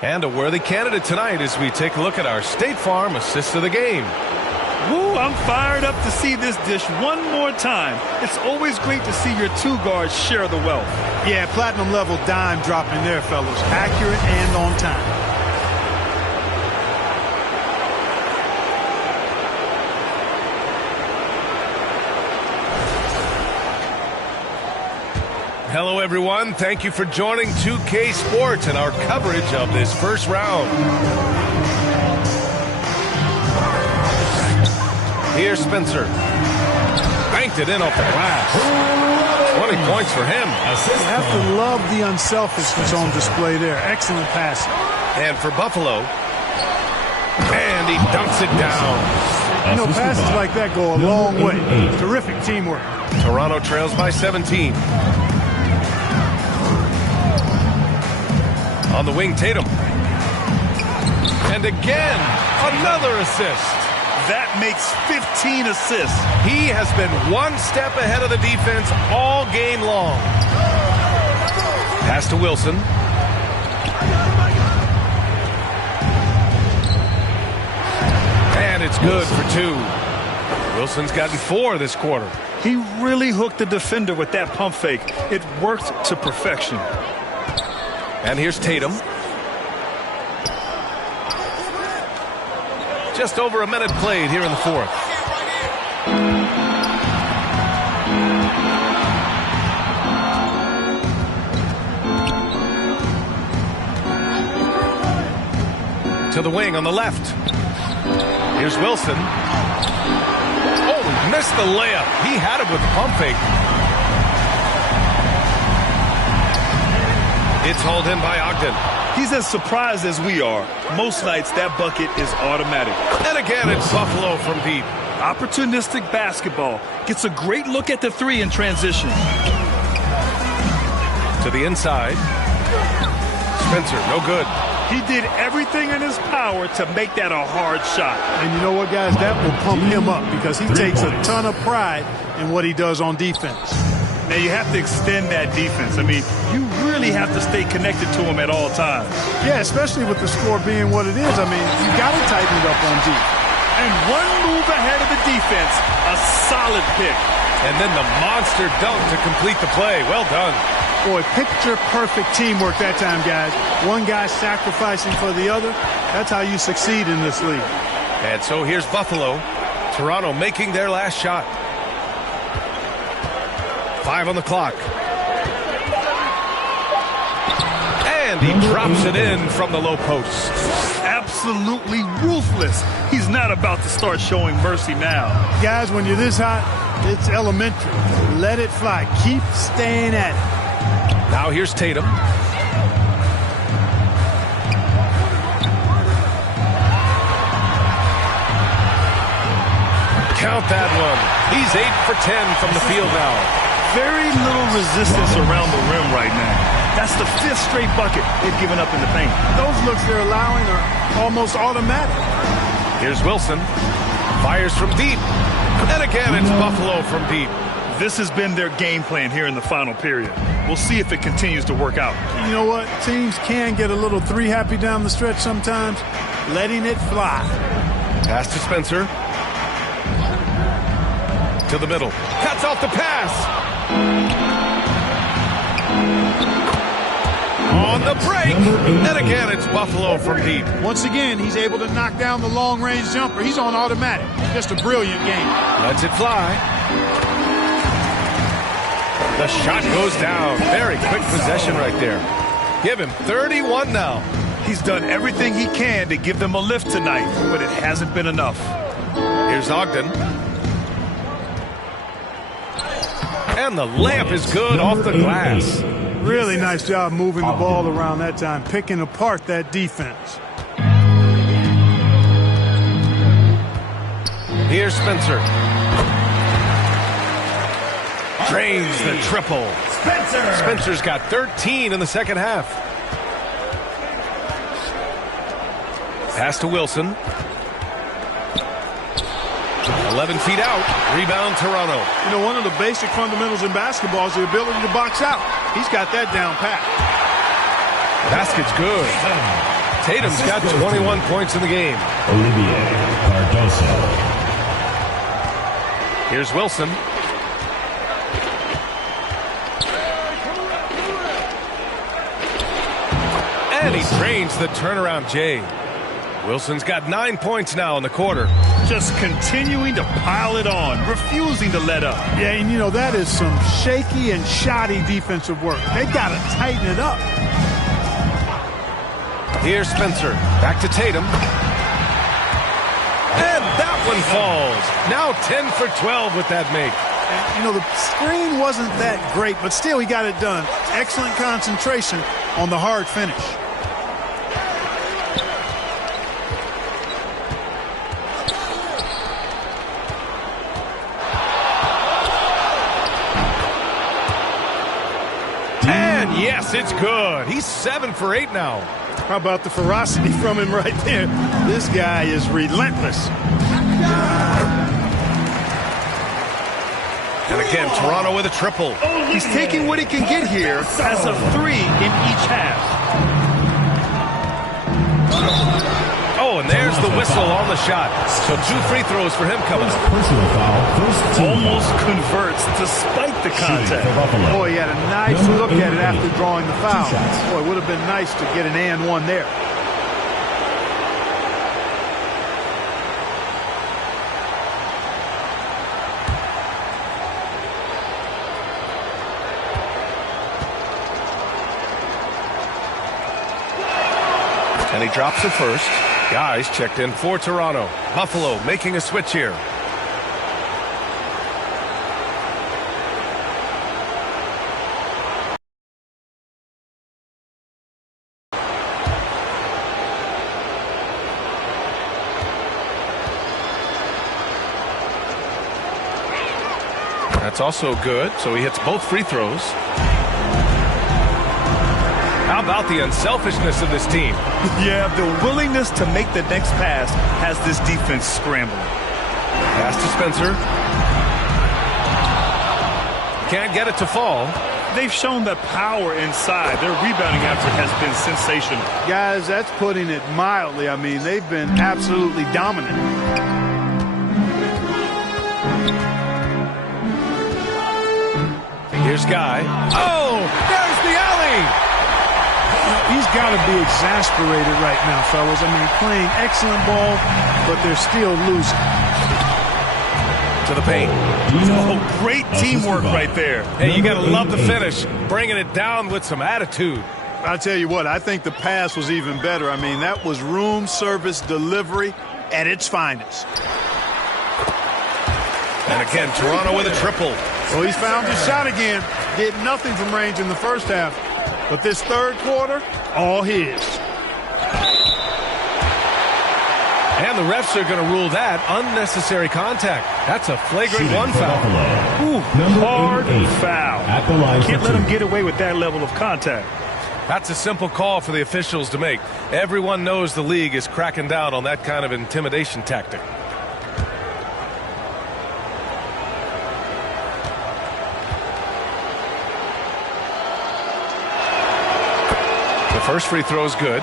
And a worthy candidate tonight as we take a look at our State Farm assist of the game. Woo, I'm fired up to see this dish one more time. It's always great to see your two guards share the wealth. Yeah, platinum level dime dropping there, fellas. Accurate and on time. Hello, everyone. Thank you for joining 2K Sports and our coverage of this first round. Here's Spencer. Banked it in off the glass. 20 points for him. You have to love the unselfishness on display there. Excellent passing. And for Buffalo. And he dunks it down. You know, passes like that go a long way. Terrific teamwork. Toronto trails by 17. On the wing, Tatum. And again, another assist. That makes 15 assists. He has been one step ahead of the defense all game long. Pass to Wilson. And it's good for 2. Wilson's gotten 4 this quarter. He really hooked the defender with that pump fake. It worked to perfection. And here's Tatum. Just over a minute played here in the fourth. To the wing on the left. Here's Wilson. Oh, missed the layup. He had it with the pump fake. It's hauled in by Ogden. He's as surprised as we are. Most nights, that bucket is automatic. And again, it's Buffalo from deep. Opportunistic basketball. Gets a great look at the three in transition. To the inside. Spencer, no good. He did everything in his power to make that a hard shot. And you know what, guys? That will pump him up because he takes a ton of pride in what he does on defense. Now, you have to extend that defense. I mean, you really have to stay connected to him at all times. Yeah, especially with the score being what it is. I mean, you got to tighten it up on deep. And one move ahead of the defense, a solid pick. And then the monster dunk to complete the play. Well done. Boy, picture-perfect teamwork that time, guys. One guy sacrificing for the other. That's how you succeed in this league. And so here's Buffalo. Toronto making their last shot. 5 on the clock. And he drops it in from the low post. Absolutely ruthless. He's not about to start showing mercy now. Guys, when you're this hot, it's elementary. Let it fly. Keep staying at it. Now here's Tatum. Count that one. He's 8 for 10 from the field now. Very little resistance around the rim right now. That's the 5th straight bucket they've given up in the paint. Those looks they're allowing are almost automatic. Here's Wilson. Fires from deep. And again, it's Buffalo from deep. This has been their game plan here in the final period. We'll see if it continues to work out. You know what? Teams can get a little three-happy down the stretch sometimes. Letting it fly. Pass to Spencer. To the middle. Cuts off the pass. On the break. And again, it's Buffalo from deep. Once again, he's able to knock down the long-range jumper. He's on automatic. Just a brilliant game. Lets it fly. The shot goes down. Very quick possession right there. Give him 31 now. He's done everything he can to give them a lift tonight, but it hasn't been enough. Here's Ogden. And the layup is good off the glass. Really nice job moving the ball around that time, picking apart that defense. Here's Spencer. Drains the triple. Spencer's got 13 in the second half. Pass to Wilson. 11 feet out. Rebound Toronto. You know, one of the basic fundamentals in basketball is the ability to box out. He's got that down pat. Basket's good. Tatum's got 21 points in the game. Olivier Cardoso. Here's Wilson. And he drains the turnaround J. Wilson's got 9 points now in the quarter. Just continuing to pile it on, refusing to let up. Yeah, and you know, that is some shaky and shoddy defensive work. They got to tighten it up. Here's Spencer. Back to Tatum. And that one falls. Now 10 for 12 with that make. And, you know, the screen wasn't that great, but still he got it done. Excellent concentration on the hard finish. And yes, it's good. He's 7 for 8 now. How about the ferocity from him right there? This guy is relentless. And again, Toronto with a triple. He's taking what he can get here as a 3 in each half. Oh, and there's the whistle on the shot. So 2 free throws for him coming up. Personal foul. Almost converts despite the contact. Boy, he had a nice look at it after drawing the foul. Boy, it would have been nice to get an and one there. And he drops it first. Guys checked in for Toronto. Buffalo making a switch here. That's also good, so he hits both free throws. How about the unselfishness of this team? Yeah, the willingness to make the next pass has this defense scrambling. Pass to Spencer. Can't get it to fall. They've shown that power inside. Their rebounding effort has been sensational. Guys, that's putting it mildly. I mean, they've been absolutely dominant. Here's Guy. Oh, there's the alley. He's got to be exasperated right now, fellas. I mean, playing excellent ball, but they're still losing. To the paint. Oh, great teamwork right there. Hey, you got to love the finish. Bringing it down with some attitude. I'll tell you what, I think the pass was even better. I mean, that was room service delivery at its finest. And again, Toronto with a triple. Well, he's found his shot again. Did nothing from range in the first half. But this third quarter, all his. And the refs are going to rule that unnecessary contact. That's a flagrant one foul. Ooh, hard foul. At the line. Can't let him get away with that level of contact. That's a simple call for the officials to make. Everyone knows the league is cracking down on that kind of intimidation tactic. The first free throw is good.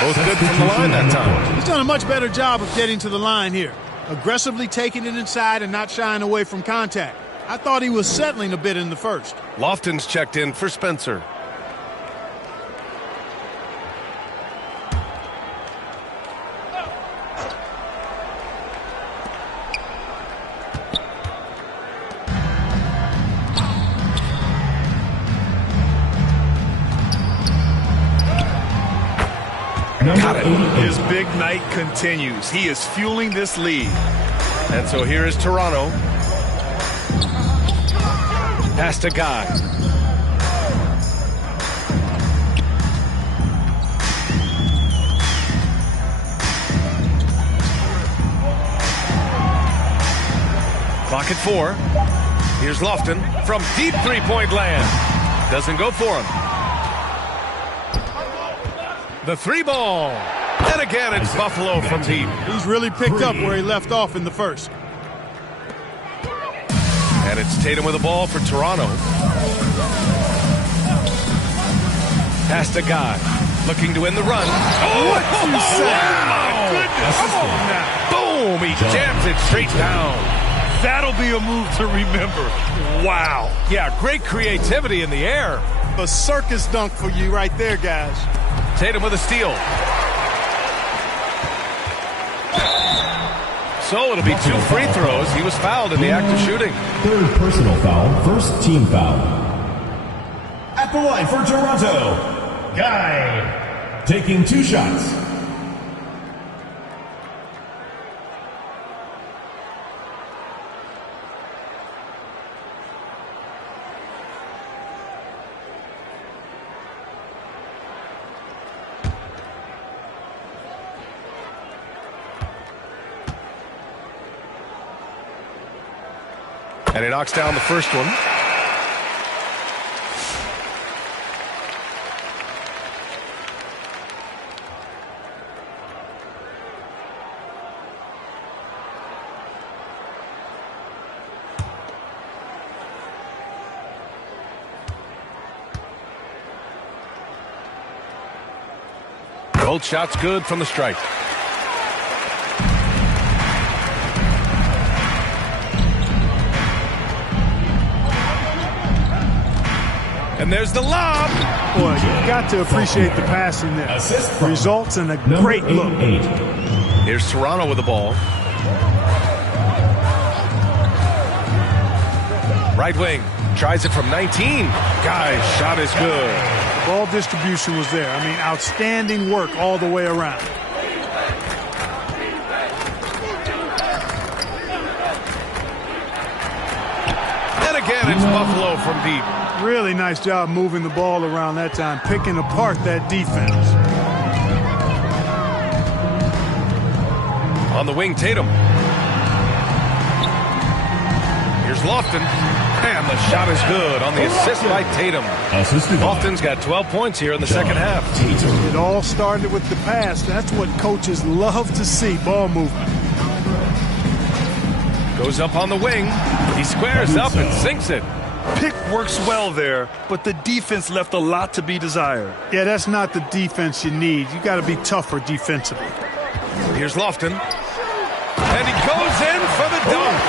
Both good from the line that time. He's done a much better job of getting to the line here. Aggressively taking it inside and not shying away from contact. I thought he was settling a bit in the first. Lofton's checked in for Spencer. Got it. His big night continues. He is fueling this lead. And so here is Toronto. Pass to Guy. Clock at 4. Here's Lofton from deep three-point land. Doesn't go for him. The three ball. And again, it's Buffalo from deep. He's really picked up where he left off in the first. And it's Tatum with the ball for Toronto. Pass to Guy. Looking to win the run. Oh, what you say? My goodness. Come on now. Boom. He jams it straight down. That'll be a move to remember. Wow. Yeah, great creativity in the air. A circus dunk for you right there, guys. Tatum with a steal. So it'll be 2 free throws. He was fouled in the act of shooting. Third personal foul, first team foul. At the line for Toronto, Guy, taking 2 shots. And he knocks down the first one. Both shots good from the stripe. And there's the lob. Boy, you've got to appreciate the passing there. Results in a great look. Here's Toronto with the ball. Right wing. Tries it from 19. Guy's shot is good. Ball distribution was there. I mean, outstanding work all the way around. And again, it's Buffalo from deep. Really nice job moving the ball around that time, picking apart that defense. On the wing, Tatum. Here's Lofton. And the shot is good on the assist by Tatum. Lofton's got 12 points here in the second half. It all started with the pass. That's what coaches love to see, ball movement. Goes up on the wing. He squares up and sinks it. Pick works well there, but the defense left a lot to be desired. Yeah, that's not the defense you need. You got to be tougher defensively. Here's Lofton. And he goes in for the dunk.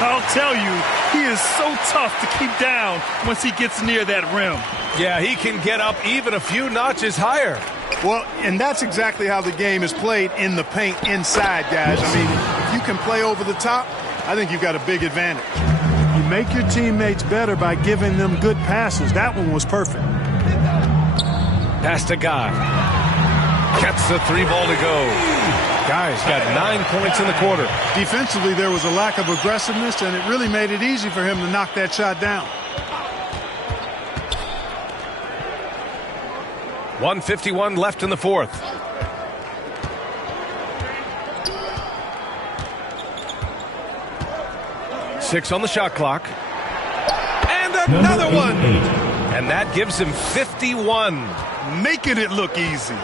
I'll tell you, he is so tough to keep down once he gets near that rim. Yeah, he can get up even a few notches higher. Well, and that's exactly how the game is played in the paint inside, guys. I mean, if you can play over the top, I think you've got a big advantage. You make your teammates better by giving them good passes. That one was perfect. Pass to Guy. Gets the 3 ball to go. Guy's got 9 points in the quarter. Defensively, there was a lack of aggressiveness, and it really made it easy for him to knock that shot down. 1:51 left in the fourth. Six on the shot clock. And another one. And that gives him 51. Making it look easy.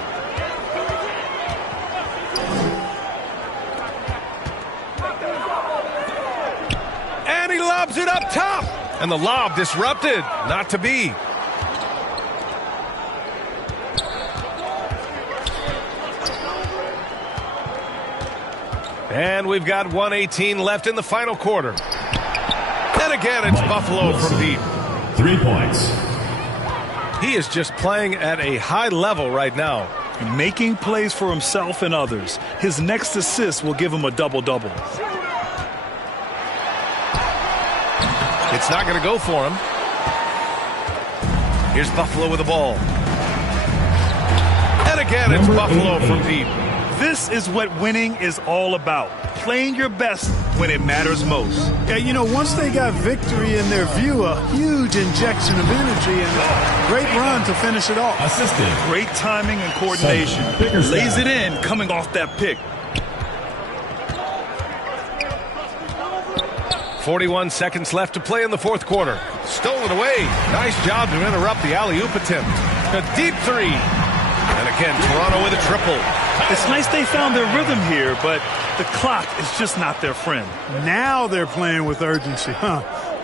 And he lobs it up top. And the lob disrupted. Not to be. And we've got 1:18 left in the final quarter. And again, it's Buffalo from deep. 3 points. He is just playing at a high level right now. Making plays for himself and others. His next assist will give him a double-double. It's not going to go for him. Here's Buffalo with the ball. And again, it's Buffalo from deep. This is what winning is all about. Playing your best when it matters most. Yeah, you know, once they got victory in their view, a huge injection of energy and a great run to finish it off. Assisted. Great timing and coordination. Lays it in coming off that pick. 41 seconds left to play in the fourth quarter. Stolen away. Nice job to interrupt the alley-oop attempt. A deep three. And again, Toronto with a triple. It's nice they found their rhythm here, but the clock is just not their friend. Now they're playing with urgency.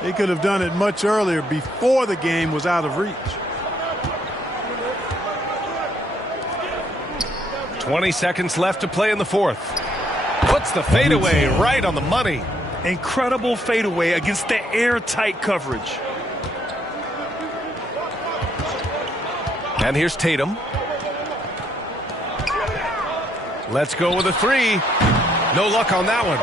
They could have done it much earlier before the game was out of reach. 20 seconds left to play in the fourth. Puts the fadeaway right on the money. Incredible fadeaway against the airtight coverage. And here's Tatum. Let's go with a three. No luck on that one.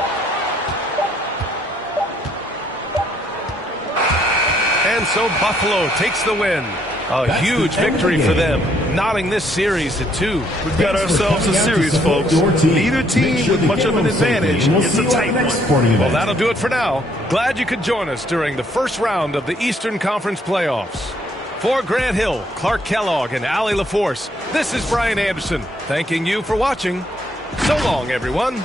And so Buffalo takes the win. A huge victory for them, knotting this series to 2. We've got ourselves a series, folks. Neither team with much of an advantage. It's a tight one. Well, that'll do it for now. Glad you could join us during the first round of the Eastern Conference playoffs. For Grant Hill, Clark Kellogg, and Allie LaForce, this is Brian Anderson, thanking you for watching. So long, everyone.